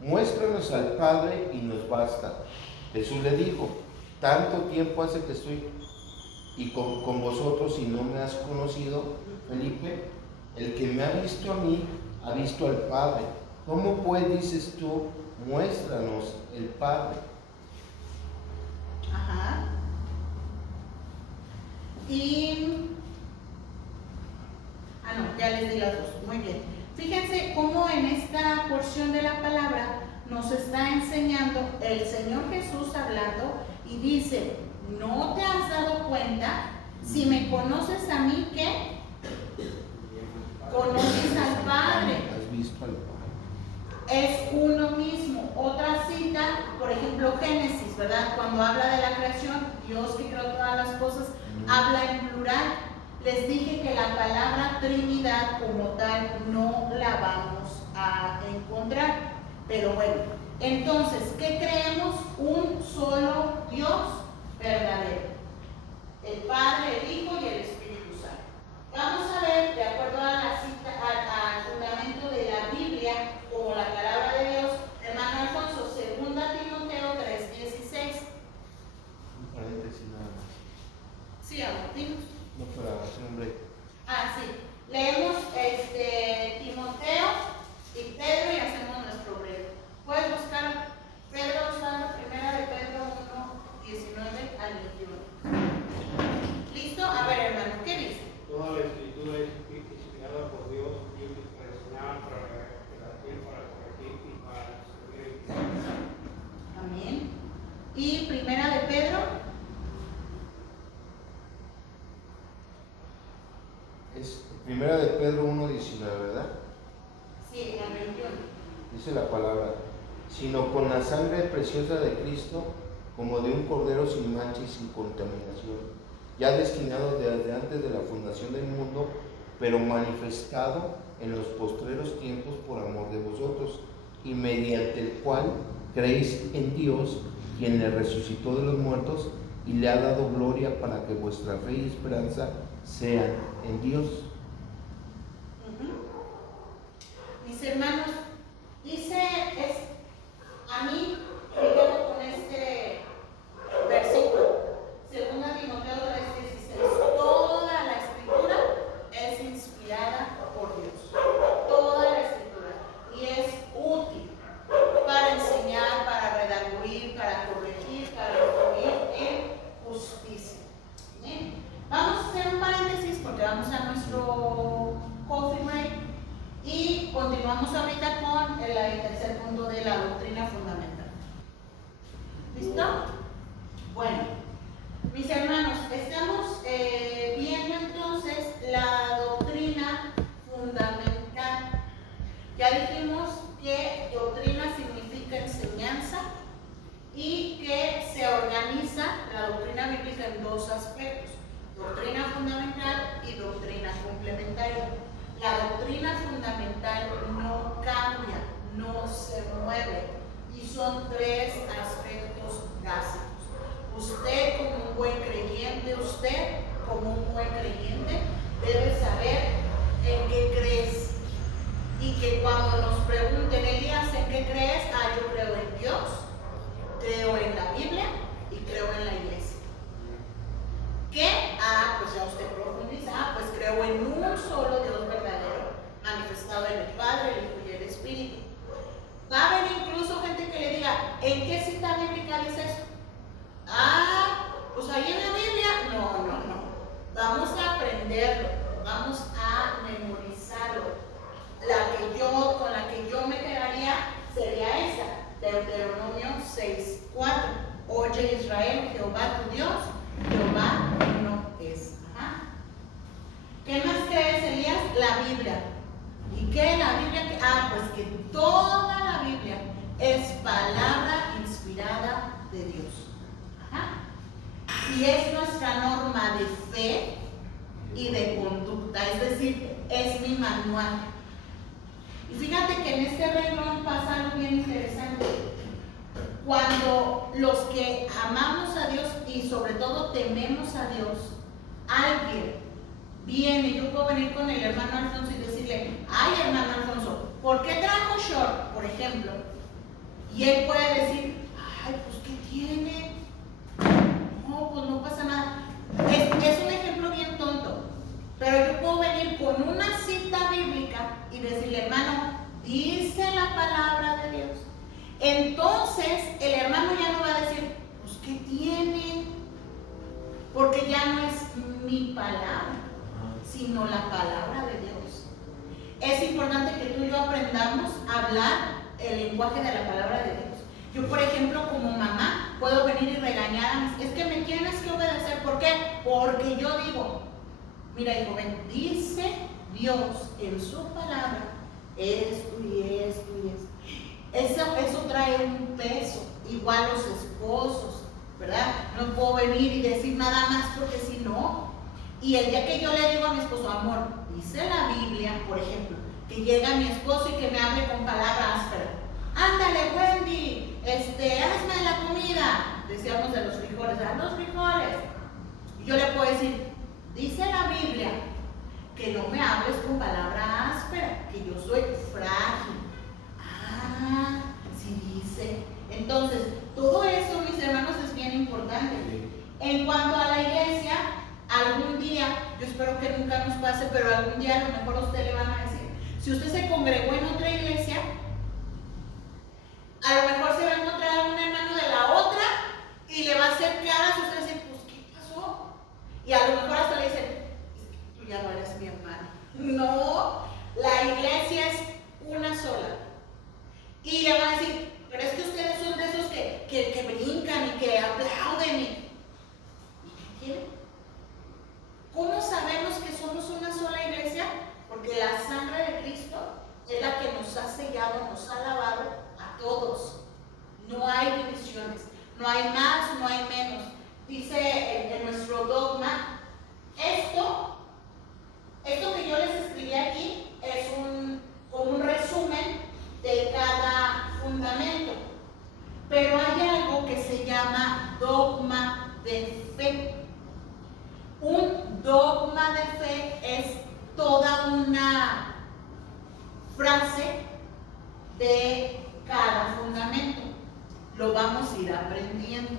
muéstranos al Padre y nos basta. Jesús le dijo, tanto tiempo hace que estoy con vosotros y no me has conocido, Felipe. El que me ha visto a mí, ha visto al Padre. ¿Cómo pues dices tú, muéstranos el Padre? Ajá. Y... no, ya les di las dos. Muy bien. Fíjense cómo en esta porción de la palabra nos está enseñando el Señor Jesús hablando y dice, ¿no te has dado cuenta? Si me conoces a mí, ¿qué? Conoces al Padre. Has visto al Padre. Es uno mismo. Otra cita, por ejemplo, Génesis, ¿verdad? Cuando habla de la creación, Dios que creó todas las cosas, habla en plural. Les dije que la palabra Trinidad como tal no la vamos a encontrar. Pero bueno, entonces, ¿qué creemos? Un solo Dios verdadero. El Padre, el Hijo y el Espíritu Santo. Vamos a ver, de acuerdo a la cita, al fundamento de la Biblia, como la palabra de Dios, hermano Alfonso, 2 Timoteo 3:16. Un paréntesis nada más. Sí, amor, dinos. No, para hacer un break. Sí. Leemos Timoteo y Pedro y hacemos nuestro break. Puedes buscar Pedro usando 1 de Pedro 1:19 al 20. Pedro. Es Primera de Pedro 1:19, ¿verdad? Sí, la 21. Dice la palabra, sino con la sangre preciosa de Cristo, como de un cordero sin mancha y sin contaminación, ya destinado desde antes de la fundación del mundo, pero manifestado en los postreros tiempos por amor de vosotros, y mediante el cual creéis en Dios, quien le resucitó de los muertos y le ha dado gloria, para que vuestra fe y esperanza sean en Dios. Mis hermanos, dice, a mí me quedo con este versículo, 2 Timoteo 3:16, toda la escritura es inspirada por Dios, toda la escritura, y es útil para enseñar, para redarguir, para corregir, para instruir en justicia. ¿Bien? Vamos a hacer un paréntesis porque vamos a nuestro coffee break y continuamos ahorita con el tercer punto de la doctrina fundamental. ¿Listo? Bueno, mis hermanos, estamos viendo entonces la doctrina fundamental. Ya dijimos que doctrina significa enseñanza y que se organiza la doctrina bíblica en dos aspectos: doctrina fundamental y doctrina complementaria. La doctrina fundamental no cambia, no se mueve, y son tres aspectos básicos. Usted como un buen creyente, debe saber en qué crees. Y que cuando nos pregunten, Elías, ¿en qué crees? Yo creo en Dios, creo en la Biblia y creo en la iglesia. ¿Qué? Pues ya usted profundiza. Pues creo en un solo Dios verdadero, manifestado en el Padre, el Hijo y el Espíritu. Va a haber incluso gente que le diga, ¿en qué cita bíblica dice eso? Pues ahí en la Biblia. No. Vamos a aprenderlo, vamos a memorizarlo. Con la que yo me quedaría sería esa, Deuteronomio 6:4. Oye Israel, Jehová tu Dios, Jehová uno es. ¿Qué más crees, Elías? La Biblia. ¿Y qué la Biblia? Pues que toda la Biblia es palabra inspirada de Dios. Y es nuestra norma de fe y de conducta, es decir, es mi manual. Y fíjate que en este renglón pasa algo bien interesante. Cuando los que amamos a Dios y sobre todo tememos a Dios, alguien viene, yo puedo venir con el hermano Alfonso y decirle, ay hermano Alfonso, ¿por qué trajo short, por ejemplo? Y él puede decir, ay, pues ¿qué tiene? No, pues no pasa nada. Es un ejemplo bien tonto, pero yo puedo venir con una cita bíblica y decirle, hermano, dice la palabra de Dios. Entonces el hermano ya no va a decir, pues ¿qué tiene? Porque ya no es mi palabra, sino la palabra de Dios. Es importante que tú y yo aprendamos a hablar el lenguaje de la palabra de Dios. Yo, por ejemplo, como mamá, puedo venir y regañar a mis, es que me tienes que obedecer. ¿Por qué? Porque yo digo, mira, hijo, ven, dice Dios en su palabra esto y esto y esto. Eso trae un peso. Igual los esposos, ¿verdad? No puedo venir y decir nada más porque si no. Y el día que yo le digo a mi esposo, amor, dice la Biblia, por ejemplo, que llega mi esposo y que me hable con palabra áspera. Ándale, Wendy, hazme la comida. Decíamos de los frijoles, los frijoles. Y yo le puedo decir, dice la Biblia que no me hables con palabra áspera, que yo soy frágil. Sí dice. Entonces, todo eso, mis hermanos, es bien importante. En cuanto a la iglesia, algún día, yo espero que nunca nos pase, pero algún día a lo mejor a usted le van a decir, si usted se congregó en otra iglesia, a lo mejor se va a encontrar algún hermano de la otra y le va a hacer caras y usted dice, pues ¿qué pasó? Y a lo mejor hasta le dicen, es que tú ya no eres mi hermano. No, la iglesia es una sola. Y le van a decir, pero es que ustedes son de esos que brincan y que aplauden creado, nos ha lavado a todos. No hay divisiones, no hay más, no hay menos. Dice en nuestro dogma, esto que yo les escribí aquí es como un resumen de cada fundamento. Pero hay algo que se llama dogma de fe. Un dogma de fe es toda una frase de cada fundamento. Lo vamos a ir aprendiendo.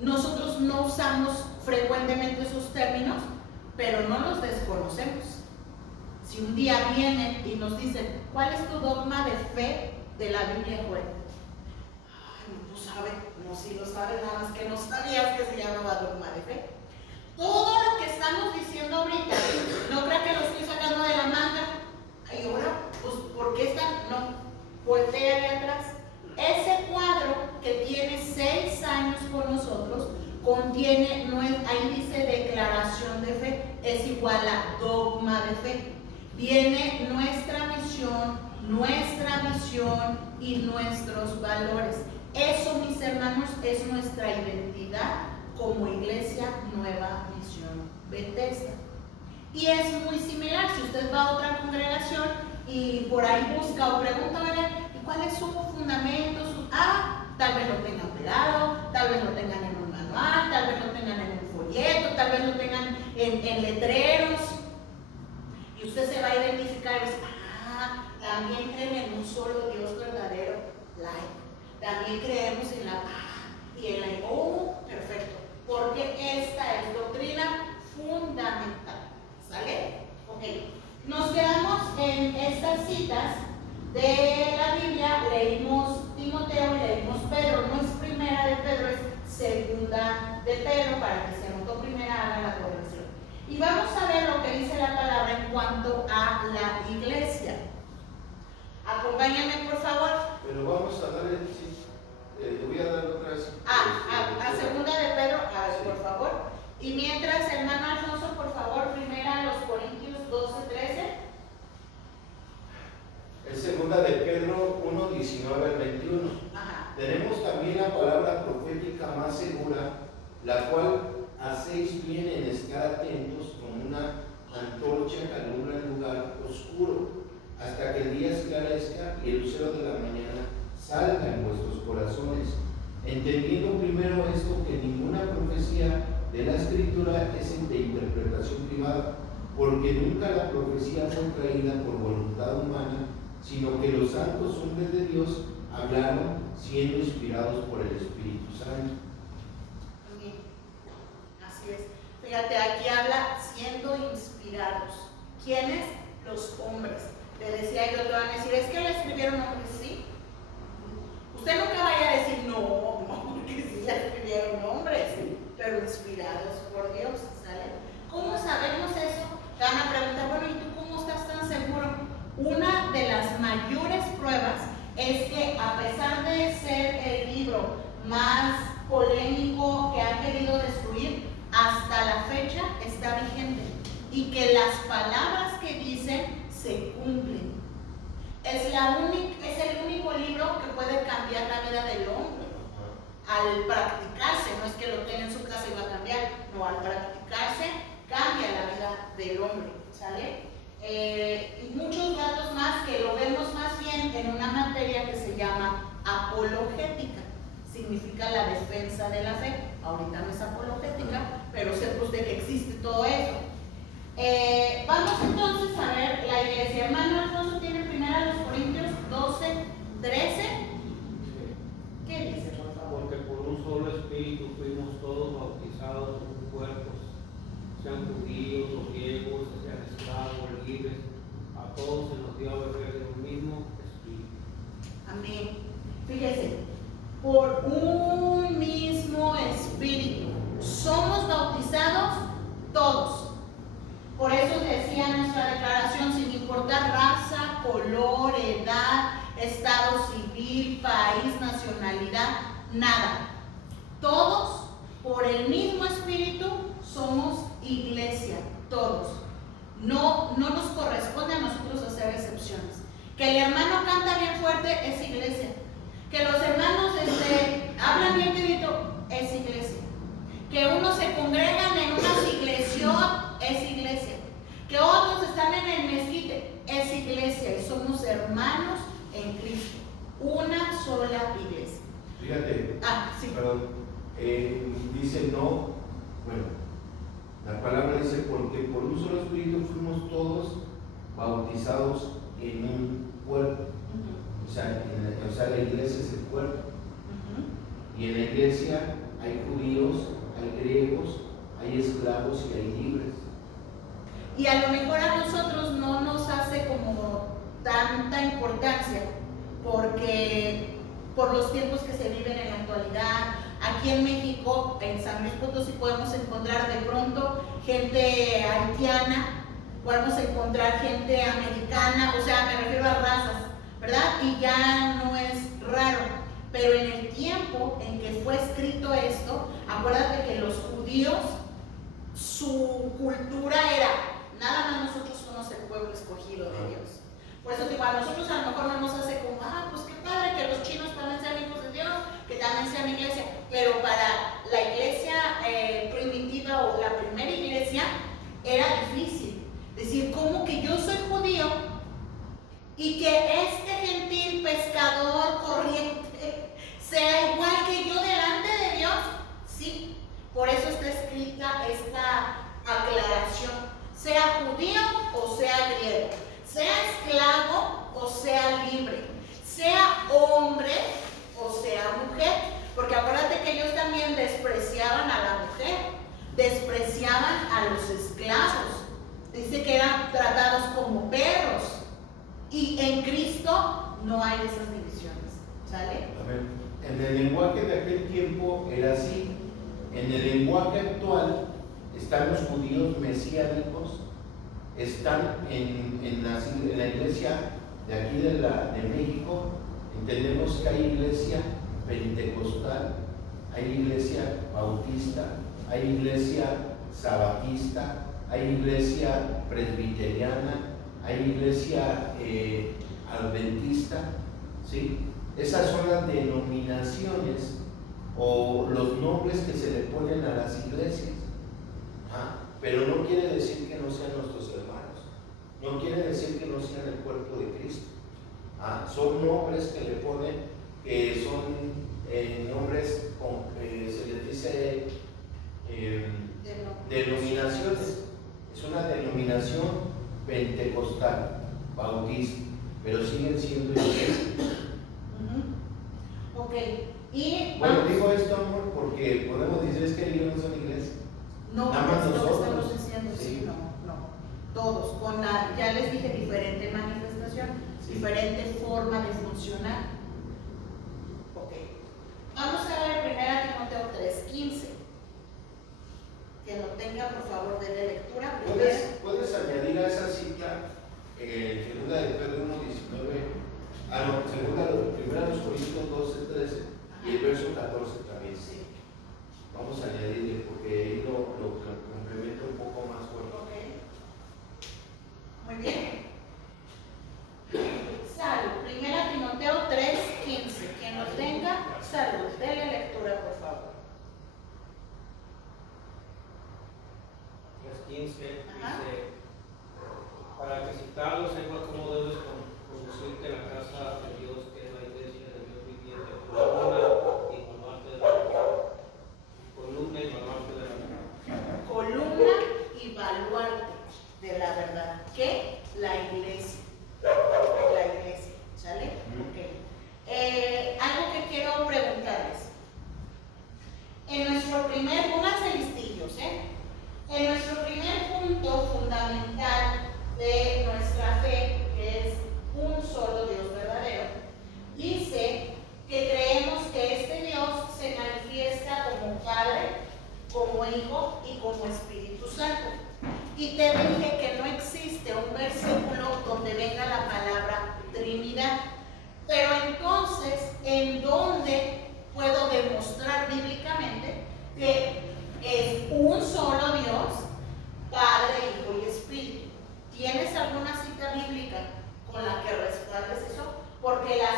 Nosotros no usamos frecuentemente esos términos, pero no los desconocemos. Si un día vienen y nos dicen, ¿cuál es tu dogma de fe de la Biblia, Joel? Ay, no sabe, no, si lo sabe, nada más que no sabías que se llamaba dogma de fe. Todo lo que estamos diciendo ahorita, no creo que lo estoy sacando de la manga. Ay, ahora, pues, ¿por qué están? No, voltea ahí atrás. Ese cuadro que tiene 6 años con nosotros contiene, ahí dice declaración de fe, es igual a dogma de fe. Viene nuestra misión, nuestra visión y nuestros valores. Eso, mis hermanos, es nuestra identidad como Iglesia Nueva Misión Bethesda. Y es muy similar, si usted va a otra congregación y por ahí busca o pregunta, ¿y cuál es su fundamento? Tal vez lo tengan pegado, tal vez lo tengan en un manual, tal vez lo tengan en un folleto, tal vez lo tengan en letreros. Y usted se va a identificar y va a decir, también creen en un solo Dios verdadero, también creemos en la y en la perfecto, porque esta es doctrina fundamental. ¿Sale? Ok. Nos quedamos en estas citas de la Biblia. Leímos Timoteo y leímos Pedro. No es primera de Pedro, es segunda de Pedro, para que se anotó primera, haga la corrección. Y vamos a ver lo que dice la palabra en cuanto a la iglesia. Acompáñame, por favor. Pero vamos a darle, le voy a dar otra vez. A segunda de Pedro, por favor. Y mientras, hermano Alfonso, por favor, primera a los Corintios 12:13. Es segunda de Pedro 1, 19 al 21. Tenemos también la palabra profética más segura, la cual hacéis bien en estar atentos como una antorcha que alumbra el lugar oscuro, hasta que el día esclarezca y el lucero de la mañana salga en vuestros corazones, entendiendo primero esto, que ninguna profecía de la Escritura es de interpretación privada, porque nunca la profecía fue traída por voluntad humana, sino que los santos hombres de Dios hablaron siendo inspirados por el Espíritu Santo. Así es. Fíjate, aquí habla siendo inspirados. ¿Quiénes? Los hombres. Le decía yo, te van a decir, es que le escribieron hombres, ¿sí? Usted nunca vaya a decir, no, porque sí le escribieron hombres, pero inspirados por Dios, ¿sale? ¿Cómo sabemos eso? Te van a preguntar, bueno, ¿y tú cómo estás tan seguro? Una de las mayores pruebas es que, a pesar de ser el libro más polémico que han querido destruir, hasta la fecha está vigente y que las palabras que dicen se cumplen. Es el único libro que puede cambiar la vida del hombre al practicarse. No es que lo tenga en su casa y va a cambiar, no, al practicarse cambia la vida del hombre, ¿sale? Y muchos datos más que lo vemos más bien en una materia que se llama apologética. Significa la defensa de la fe. Ahorita no es apologética, pero sepa usted que existe todo eso. Vamos entonces a ver la iglesia. Hermano Alfonso, ¿tiene primero los Corintios 12:13? ¿Qué dice, por favor? Porque por un solo espíritu fuimos todos bautizados en un cuerpo, sean judíos o griegos, sean esclavos o libres, a todos se nos dio a beber de un mismo espíritu. Amén. Fíjese, por un mismo espíritu somos bautizados todos. Por eso decía nuestra declaración, sin importar raza, color, edad, estado civil, país, nacionalidad, nada. Todos, por el mismo espíritu, somos iglesia, todos. No nos corresponde a nosotros hacer excepciones. Que el hermano canta bien fuerte es iglesia. Que los hermanos hablan bien quedito es iglesia. Que unos se congregan en una iglesia es iglesia. Que otros están en el mezquite es iglesia. Y somos hermanos en Cristo. Una sola iglesia. Fíjate. Sí. Perdón. Dice no. Bueno, la palabra dice porque por un solo espíritu fuimos todos bautizados en un cuerpo. O sea, la iglesia es el cuerpo. Y en la iglesia hay judíos, hay griegos, hay esclavos y hay libres. Y a lo mejor a nosotros no nos hace como tanta importancia, porque por los tiempos que se viven en la actualidad, aquí en México, en San Luis Potosí, podemos encontrar de pronto gente haitiana, podemos encontrar gente americana, o sea, me refiero a razas, ¿verdad? Y ya no es raro. Pero en el tiempo en que fue escrito esto, acuérdate que los judíos, su cultura era, nada más nosotros somos el pueblo escogido de Dios. Por eso digo, a nosotros a lo mejor no nos hace como, pues qué padre que los chinos también sean hijos de Dios, que también sean iglesia. Pero para la iglesia primitiva o la primera iglesia era difícil. Decir, ¿cómo que yo soy judío y que este gentil pescador corriente sea igual que yo delante de Dios? Sí, por eso está escrita esta aclaración. Sea judío o sea griego, sea esclavo o sea libre, sea hombre o sea mujer, porque acuérdate que ellos también despreciaban a la mujer, despreciaban a los esclavos, dice que eran tratados como perros, y en Cristo no hay esas divisiones, ¿sale? Amén. En el lenguaje de aquel tiempo era así. En el lenguaje actual están los judíos mesiánicos, están en la iglesia de aquí de México. Entendemos que hay iglesia pentecostal, hay iglesia bautista, hay iglesia sabatista, hay iglesia presbiteriana, hay iglesia adventista, ¿sí? Esas son las denominaciones o los nombres que se le ponen a las iglesias. Pero no quiere decir que no sean nuestros hermanos, no quiere decir que no sean el cuerpo de Cristo. Son nombres que le ponen, que son nombres, se les dice denominaciones. Es una denominación pentecostal, bautista, pero siguen siendo iglesias. Ok, y bueno, digo esto, amor, porque podemos decir es que ellos no son iglesias. No, nada más es lo que nosotros. estamos diciendo, sí, no. Todos, ya les dije, diferente manifestación, sí. Diferente forma de funcionar. Ok. Vamos a ver 1 Timoteo 3:15. Que lo tenga, por favor, de lectura. ¿Puedes añadir a esa cita segunda de Pedro 1:19? Segunda de Corintios 12:13 y el verso 14 también. Sí. Vamos a añadirle porque ahí lo complementa un poco más fuerte. Okay. Muy bien. Salud. 1 Timoteo 3:15. Quien lo tenga, salud. Dele lectura, por favor. 3:15 dice: para que si tal lo sepas cómo debes conducirte en la casa de Dios, que es la iglesia de Dios viviente, columna y baluarte de la verdad. Columna y baluarte de la verdad. Columna y baluarte de la verdad. ¿Qué? La iglesia. La iglesia. ¿Sale? Ok. Algo que quiero preguntarles. En nuestro pónganse listillos, en nuestro primer punto fundamental de nuestra fe,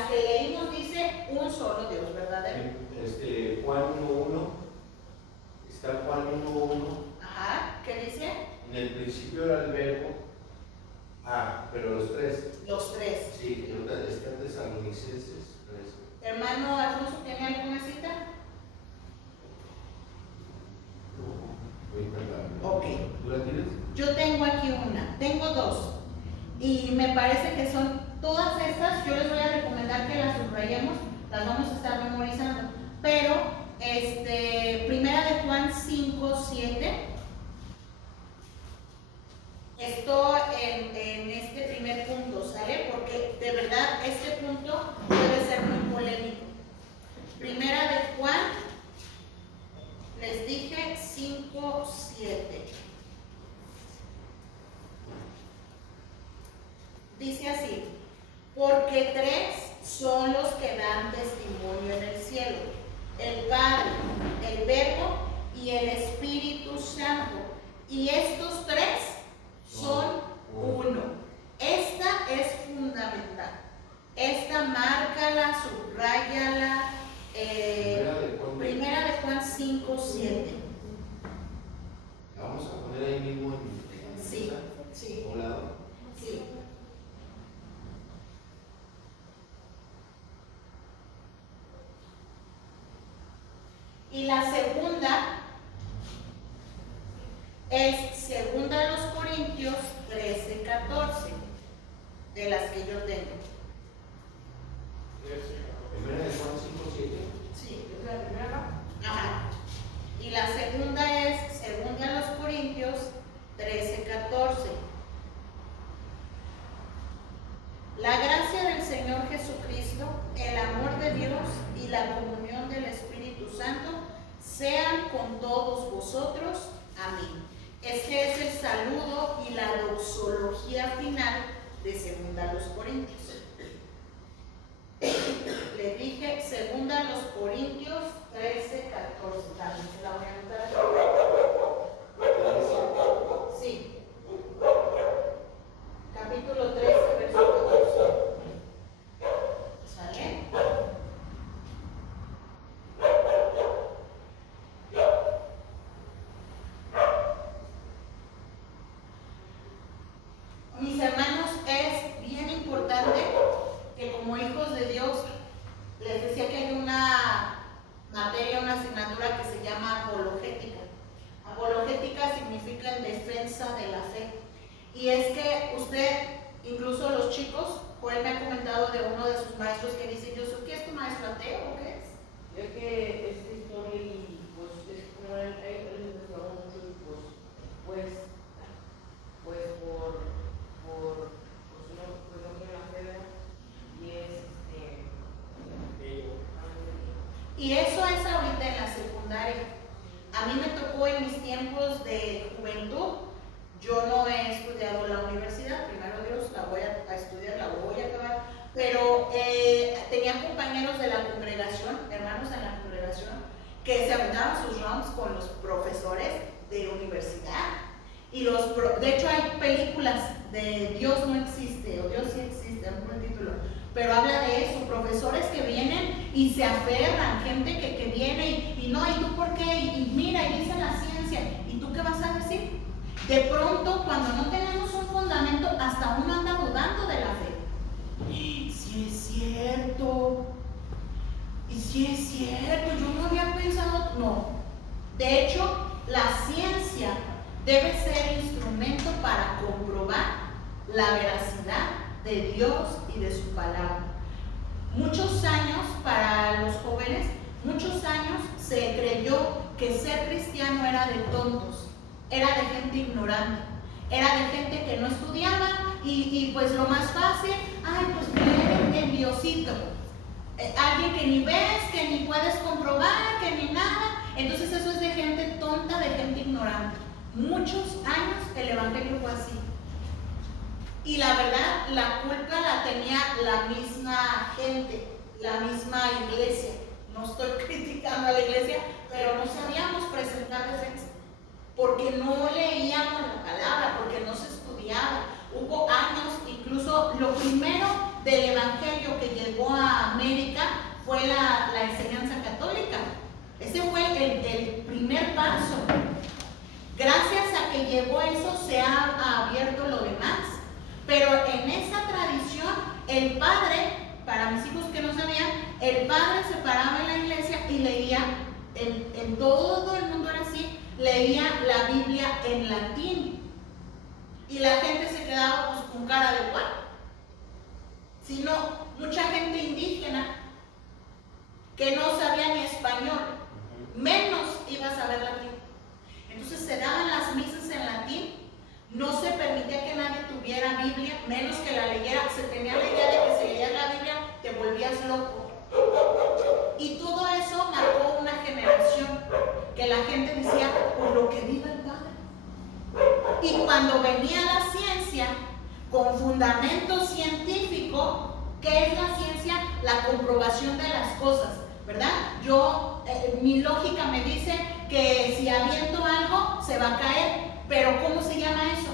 las que leímos dice un solo Dios verdadero. Juan 1.1, está Juan 1.1. Ajá, ¿qué dice? En el principio era el verbo. Pero los tres. Los tres. Sí, está en Tesalonicenses 3. Hermano Alfonso, ¿tiene alguna cita? Ok. ¿Tú la tienes? Yo tengo aquí una, tengo dos. Y me parece que son todas estas, yo les voy a recomendar que las subrayemos, las vamos a estar memorizando. Pero, primera de Juan 5:7. Esto en este primer punto, ¿sale? Porque de verdad este punto debe ser muy polémico. Primera de Juan, les dije 5:7. Dice así: porque tres son los que dan testimonio en el cielo: el Padre, el Verbo y el Espíritu Santo. Y estos tres son uno. Esta es fundamental. Esta márcala, subráyala. Primera de Juan 5:7. La vamos a poner ahí mismo en Sí, sí. lado. Sí. Y la segunda es segunda de los Corintios 13:14, de las que yo tengo. Primera de Juan 5:7. Sí, es la primera. Ajá. Y la segunda es segunda de los Corintios 13:14. La gracia del Señor Jesucristo, el amor de Dios y la comunión del Espíritu Santo sean con todos vosotros. Amén. Este es el saludo y la doxología final de segunda a los Corintios. Le dije segunda a los Corintios 13:14. También se la voy a anotar. Sí. Capítulo 13, verso 14. ¿Sale? Mis hermanos, es bien importante que como hijos de Dios, les decía que hay una materia, una asignatura que se llama apologética. Apologética significa en defensa de la fe. Y es que usted, incluso los chicos, Joel me ha comentado de uno de sus maestros que dice: yo sé, ¿qué es tu maestro ateo o qué es? Ya que esta historia y pues es como él investigaba mucho y pues no tiene la fe, y y eso es ahorita en la secundaria. A mí me tocó en mis tiempos de juventud. Yo no he estudiado la universidad, primero Dios, la voy a estudiar, la voy a acabar, pero tenía compañeros de la congregación, hermanos en la congregación, que se aventaban sus rounds con los profesores de universidad. Y de hecho hay películas de Dios no existe, o Dios sí existe, un buen título, pero habla de eso, profesores que vienen y se aferran, gente que viene y no, ¿y tú por qué? Y mira, y dice la ciencia, ¿y tú qué vas a decir? De pronto, cuando no tenemos un fundamento, hasta uno anda dudando de la fe. Y si es cierto, yo no había pensado, no. De hecho, la ciencia debe ser instrumento para comprobar la veracidad de Dios y de su palabra. Muchos años, para los jóvenes, muchos años se creyó que ser cristiano era de tontos. Era de gente ignorante, era de gente que no estudiaba y pues lo más fácil, pues creer en Diosito. Alguien que ni ves, que ni puedes comprobar, que ni nada. Entonces eso es de gente tonta, de gente ignorante. Muchos años el evangelio fue así. Y la verdad, la culpa la tenía la misma gente, la misma iglesia. No estoy criticando a la iglesia, pero no sabíamos presentar defensa. Porque no leíamos la palabra, porque no se estudiaba. Hubo años, incluso lo primero del evangelio que llegó a América fue la enseñanza católica. Ese fue el primer paso. Gracias a que llegó eso se ha abierto lo demás. Pero en esa tradición, el padre, para mis hijos que no sabían, el padre se paraba en la iglesia y leía, en todo el mundo era así, leía la Biblia en latín. Y la gente se quedaba pues con cara de ¿what? Sino mucha gente indígena que no sabía ni español, menos iba a saber latín. Entonces se daban las misas en latín, no se permitía que nadie tuviera Biblia, menos que la leyera. Se tenía la idea de que si leías la Biblia te volvías loco. Y todo eso marcó una generación que la gente decía, por lo que viva el Padre. Y cuando venía la ciencia con fundamento científico, ¿qué es la ciencia? La comprobación de las cosas, ¿verdad? Mi lógica me dice que si aviento algo se va a caer, pero ¿cómo se llama eso?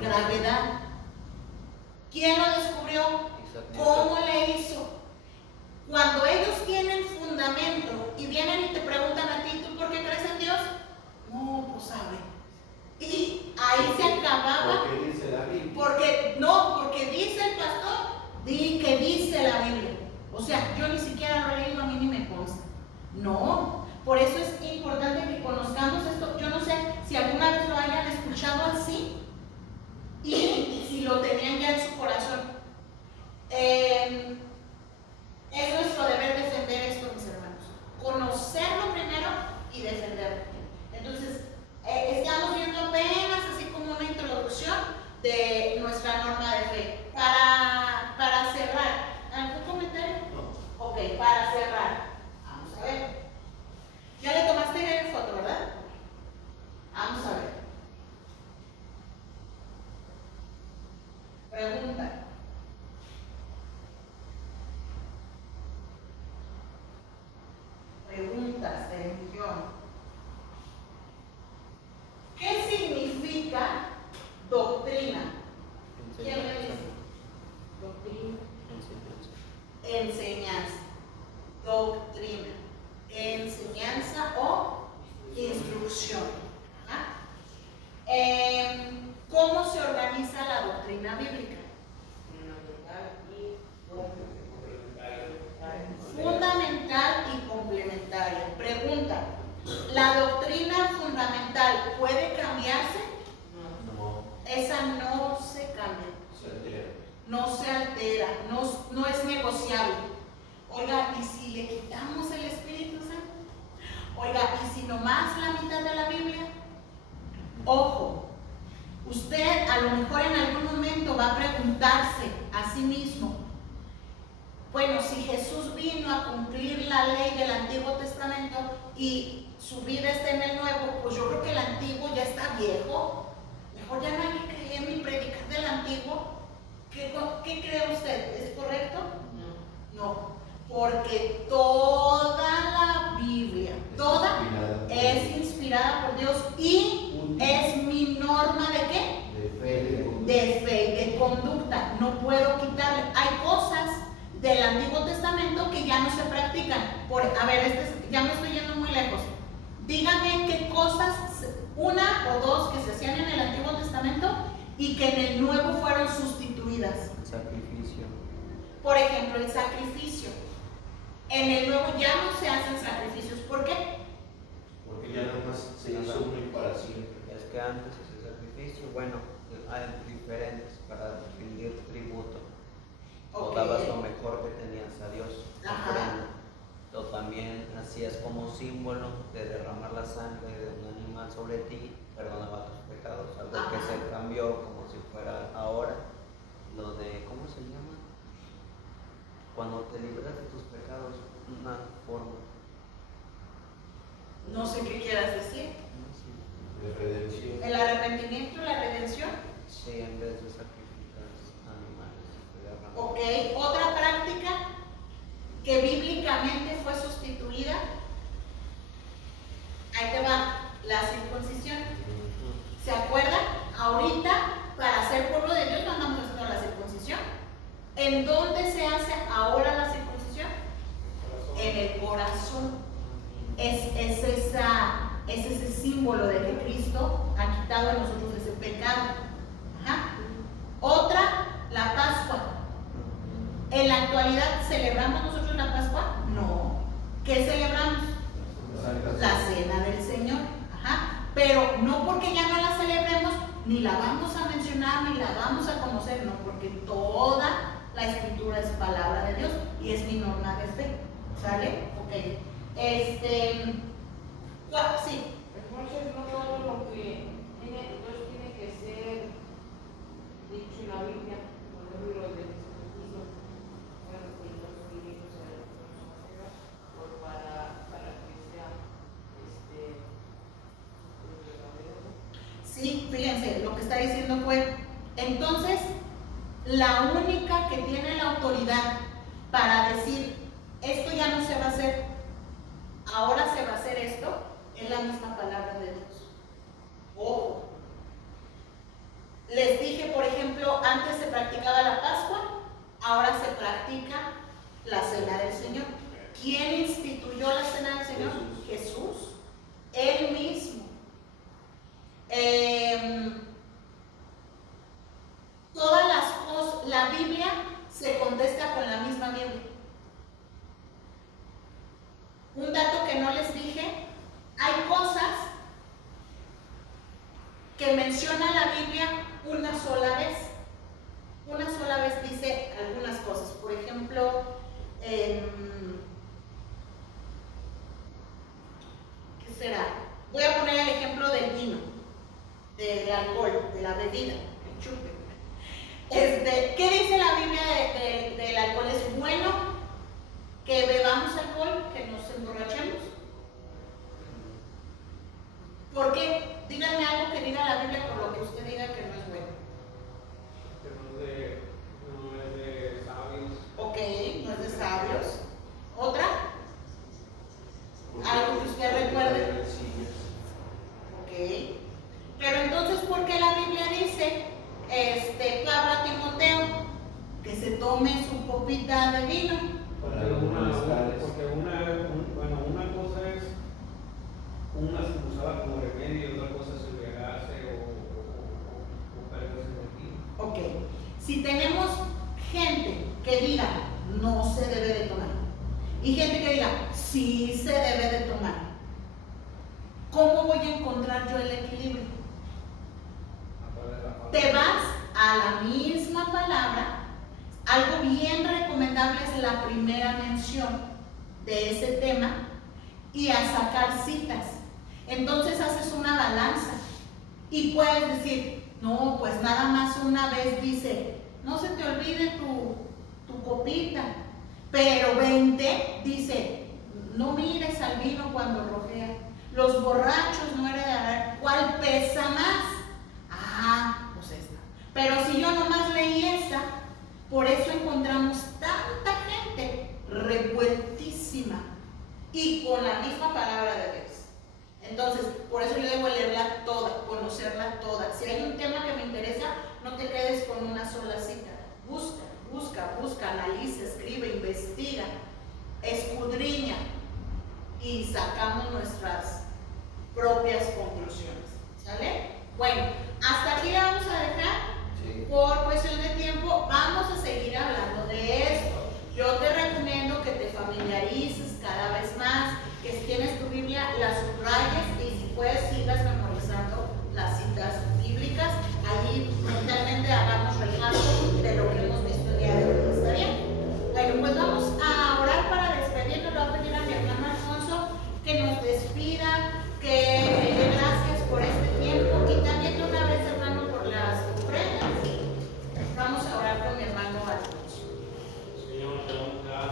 Gravedad. ¿Quién lo descubrió? ¿Cómo le hizo? Cuando ellos tienen fundamento y vienen y te preguntan a ti, ¿tú por qué crees en Dios? No, pues sabe. Y ahí se acababa. ¿Por qué dice la Biblia? Porque dice el pastor, que dice la Biblia. O sea, yo ni siquiera lo he leído, a mí ni me consta. No, por eso es importante que conozcamos esto. Yo no sé si alguna vez lo hayan escuchado así y si lo tenían ya en su corazón. Es nuestro deber defender esto, mis hermanos. Conocerlo primero y defenderlo. Entonces, estamos viendo apenas así como una introducción de nuestra norma de fe. Para cerrar, ¿algún comentario? No. Ok, para cerrar. Vamos a ver. Ya le tomaste foto, ¿verdad? Vamos a ver. Pregunta. Preguntas de millón. ¿Qué significa doctrina? ¿Quién me dice? Doctrina. Enseñanza. Doctrina. Enseñanza o instrucción. ¿Cómo se organiza la doctrina bíblica? Fundamental y complementaria. Pregunta: ¿la doctrina fundamental puede cambiarse? No. Esa no se cambia. Se altera. No se altera, no es negociable. Oiga, ¿y si le quitamos el Espíritu Santo? Oiga, ¿y si nomás la mitad de la Biblia? Ojo, usted a lo mejor en algún momento va a preguntarse a sí mismo, bueno, si Jesús vino a cumplir la ley del Antiguo Testamento y su vida está en el Nuevo, pues yo creo que el Antiguo ya está viejo. Mejor ya no hay que creer ni predicar del Antiguo. ¿Qué cree usted? ¿Es correcto? No, porque toda la Biblia, toda es inspirada por Dios y es mi norma ¿de qué? De fe y de conducta. No puedo quitarle. Hay cosas del Antiguo Testamento que ya no se practican. Ya me estoy yendo muy lejos. Díganme qué cosas, una o dos que se hacían en el Antiguo Testamento y que en el Nuevo fueron sustituidas. El sacrificio. Por ejemplo, el sacrificio. En el Nuevo ya no se hacen sacrificios. ¿Por qué? Porque ya nada más se hizo uno y para siempre. Es que antes ese sacrificio, bueno, hay diferentes para rendir tributo. O dabas lo mejor que tenías a Dios. O también hacías como símbolo de derramar la sangre de un animal sobre ti, perdonaba tus pecados. Algo que se cambió como si fuera ahora. Lo de, ¿cómo se llama? Cuando te libras de tus pecados, una forma. No sé qué quieras decir. De redención. ¿El arrepentimiento y la redención? Sí, en vez de sacrificar animales. Ok, otra práctica que bíblicamente fue sustituida. Ahí te va, la circuncisión. ¿Se acuerdan? Ahorita, para ser pueblo de Dios, no andamos haciendo la circuncisión. ¿dónde se hace ahora la circuncisión? En el corazón. Es ese símbolo de que Cristo ha quitado de nosotros ese pecado. Ajá. Otra, la Pascua. ¿En la actualidad celebramos nosotros la Pascua? No. ¿Qué celebramos? La cena del Señor. Ajá. Pero no porque ya no la celebremos, ni la vamos a mencionar, ni la vamos a conocer, no, porque toda la Escritura es palabra de Dios y es mi norma de fe. ¿Sale? Ok. Sí. Entonces, no todo lo que Dios tiene que ser dicho en la Biblia, por ejemplo, los de Jesucristo, bueno, pues los libros de la para que sea verdadero. Sí, fíjense, lo que está diciendo fue, entonces, la única que tiene la autoridad para decir, esto ya no se va a hacer, ahora se va a hacer esto, es la misma palabra de Dios. Ojo. Les dije, por ejemplo, antes se practicaba la Pascua, ahora se practica la Cena del Señor. ¿Quién instituyó la Cena del Señor? Jesús. Él mismo. Todas las cosas, la Biblia se contesta con la misma Biblia. Un dato que no les dije, hay cosas que menciona la Biblia una sola vez. Una sola vez dice algunas cosas. Por ejemplo, ¿qué será? Voy a poner el ejemplo del vino, del alcohol, de la bebida, el chupe. ¿Qué dice la Biblia del alcohol? ¿Es bueno que bebamos alcohol, que nos emborrachemos? ¿Por qué? Díganme algo que diga la Biblia por lo que usted diga que no es bueno. Que no es de sabios. Ok, no es de sabios. ¿Otra? ¿Algo que usted recuerde? Ok. Pero entonces, ¿por qué la Biblia dice, Pablo a Timoteo, que se tome su copita de vino? Porque una cosa es una se usaba como remedio y otra cosa es embriagarse o perderse el tiempo. Ok. Si tenemos gente que diga no se debe de tomar y gente que diga sí se debe de tomar, ¿cómo voy a encontrar yo el equilibrio? Te vas a la misma palabra. Algo bien recomendable es la primera mención de ese tema y a sacar citas. Entonces haces una balanza y puedes decir, no, pues nada más una vez dice, no se te olvide tu copita, pero 20 dice, no mires al vino cuando rojea, los borrachos no heredarán, ¿cuál pesa más? Ah, pues esta. Pero si yo nomás leí esta, por eso encontramos tanta gente revueltísima y con la misma palabra de Dios. Entonces, por eso yo debo leerla toda, conocerla toda. Si hay un tema que me interesa, no te quedes con una sola cita. Busca, analiza, escribe, investiga, escudriña y sacamos nuestras propias conclusiones. ¿Sale? Bueno,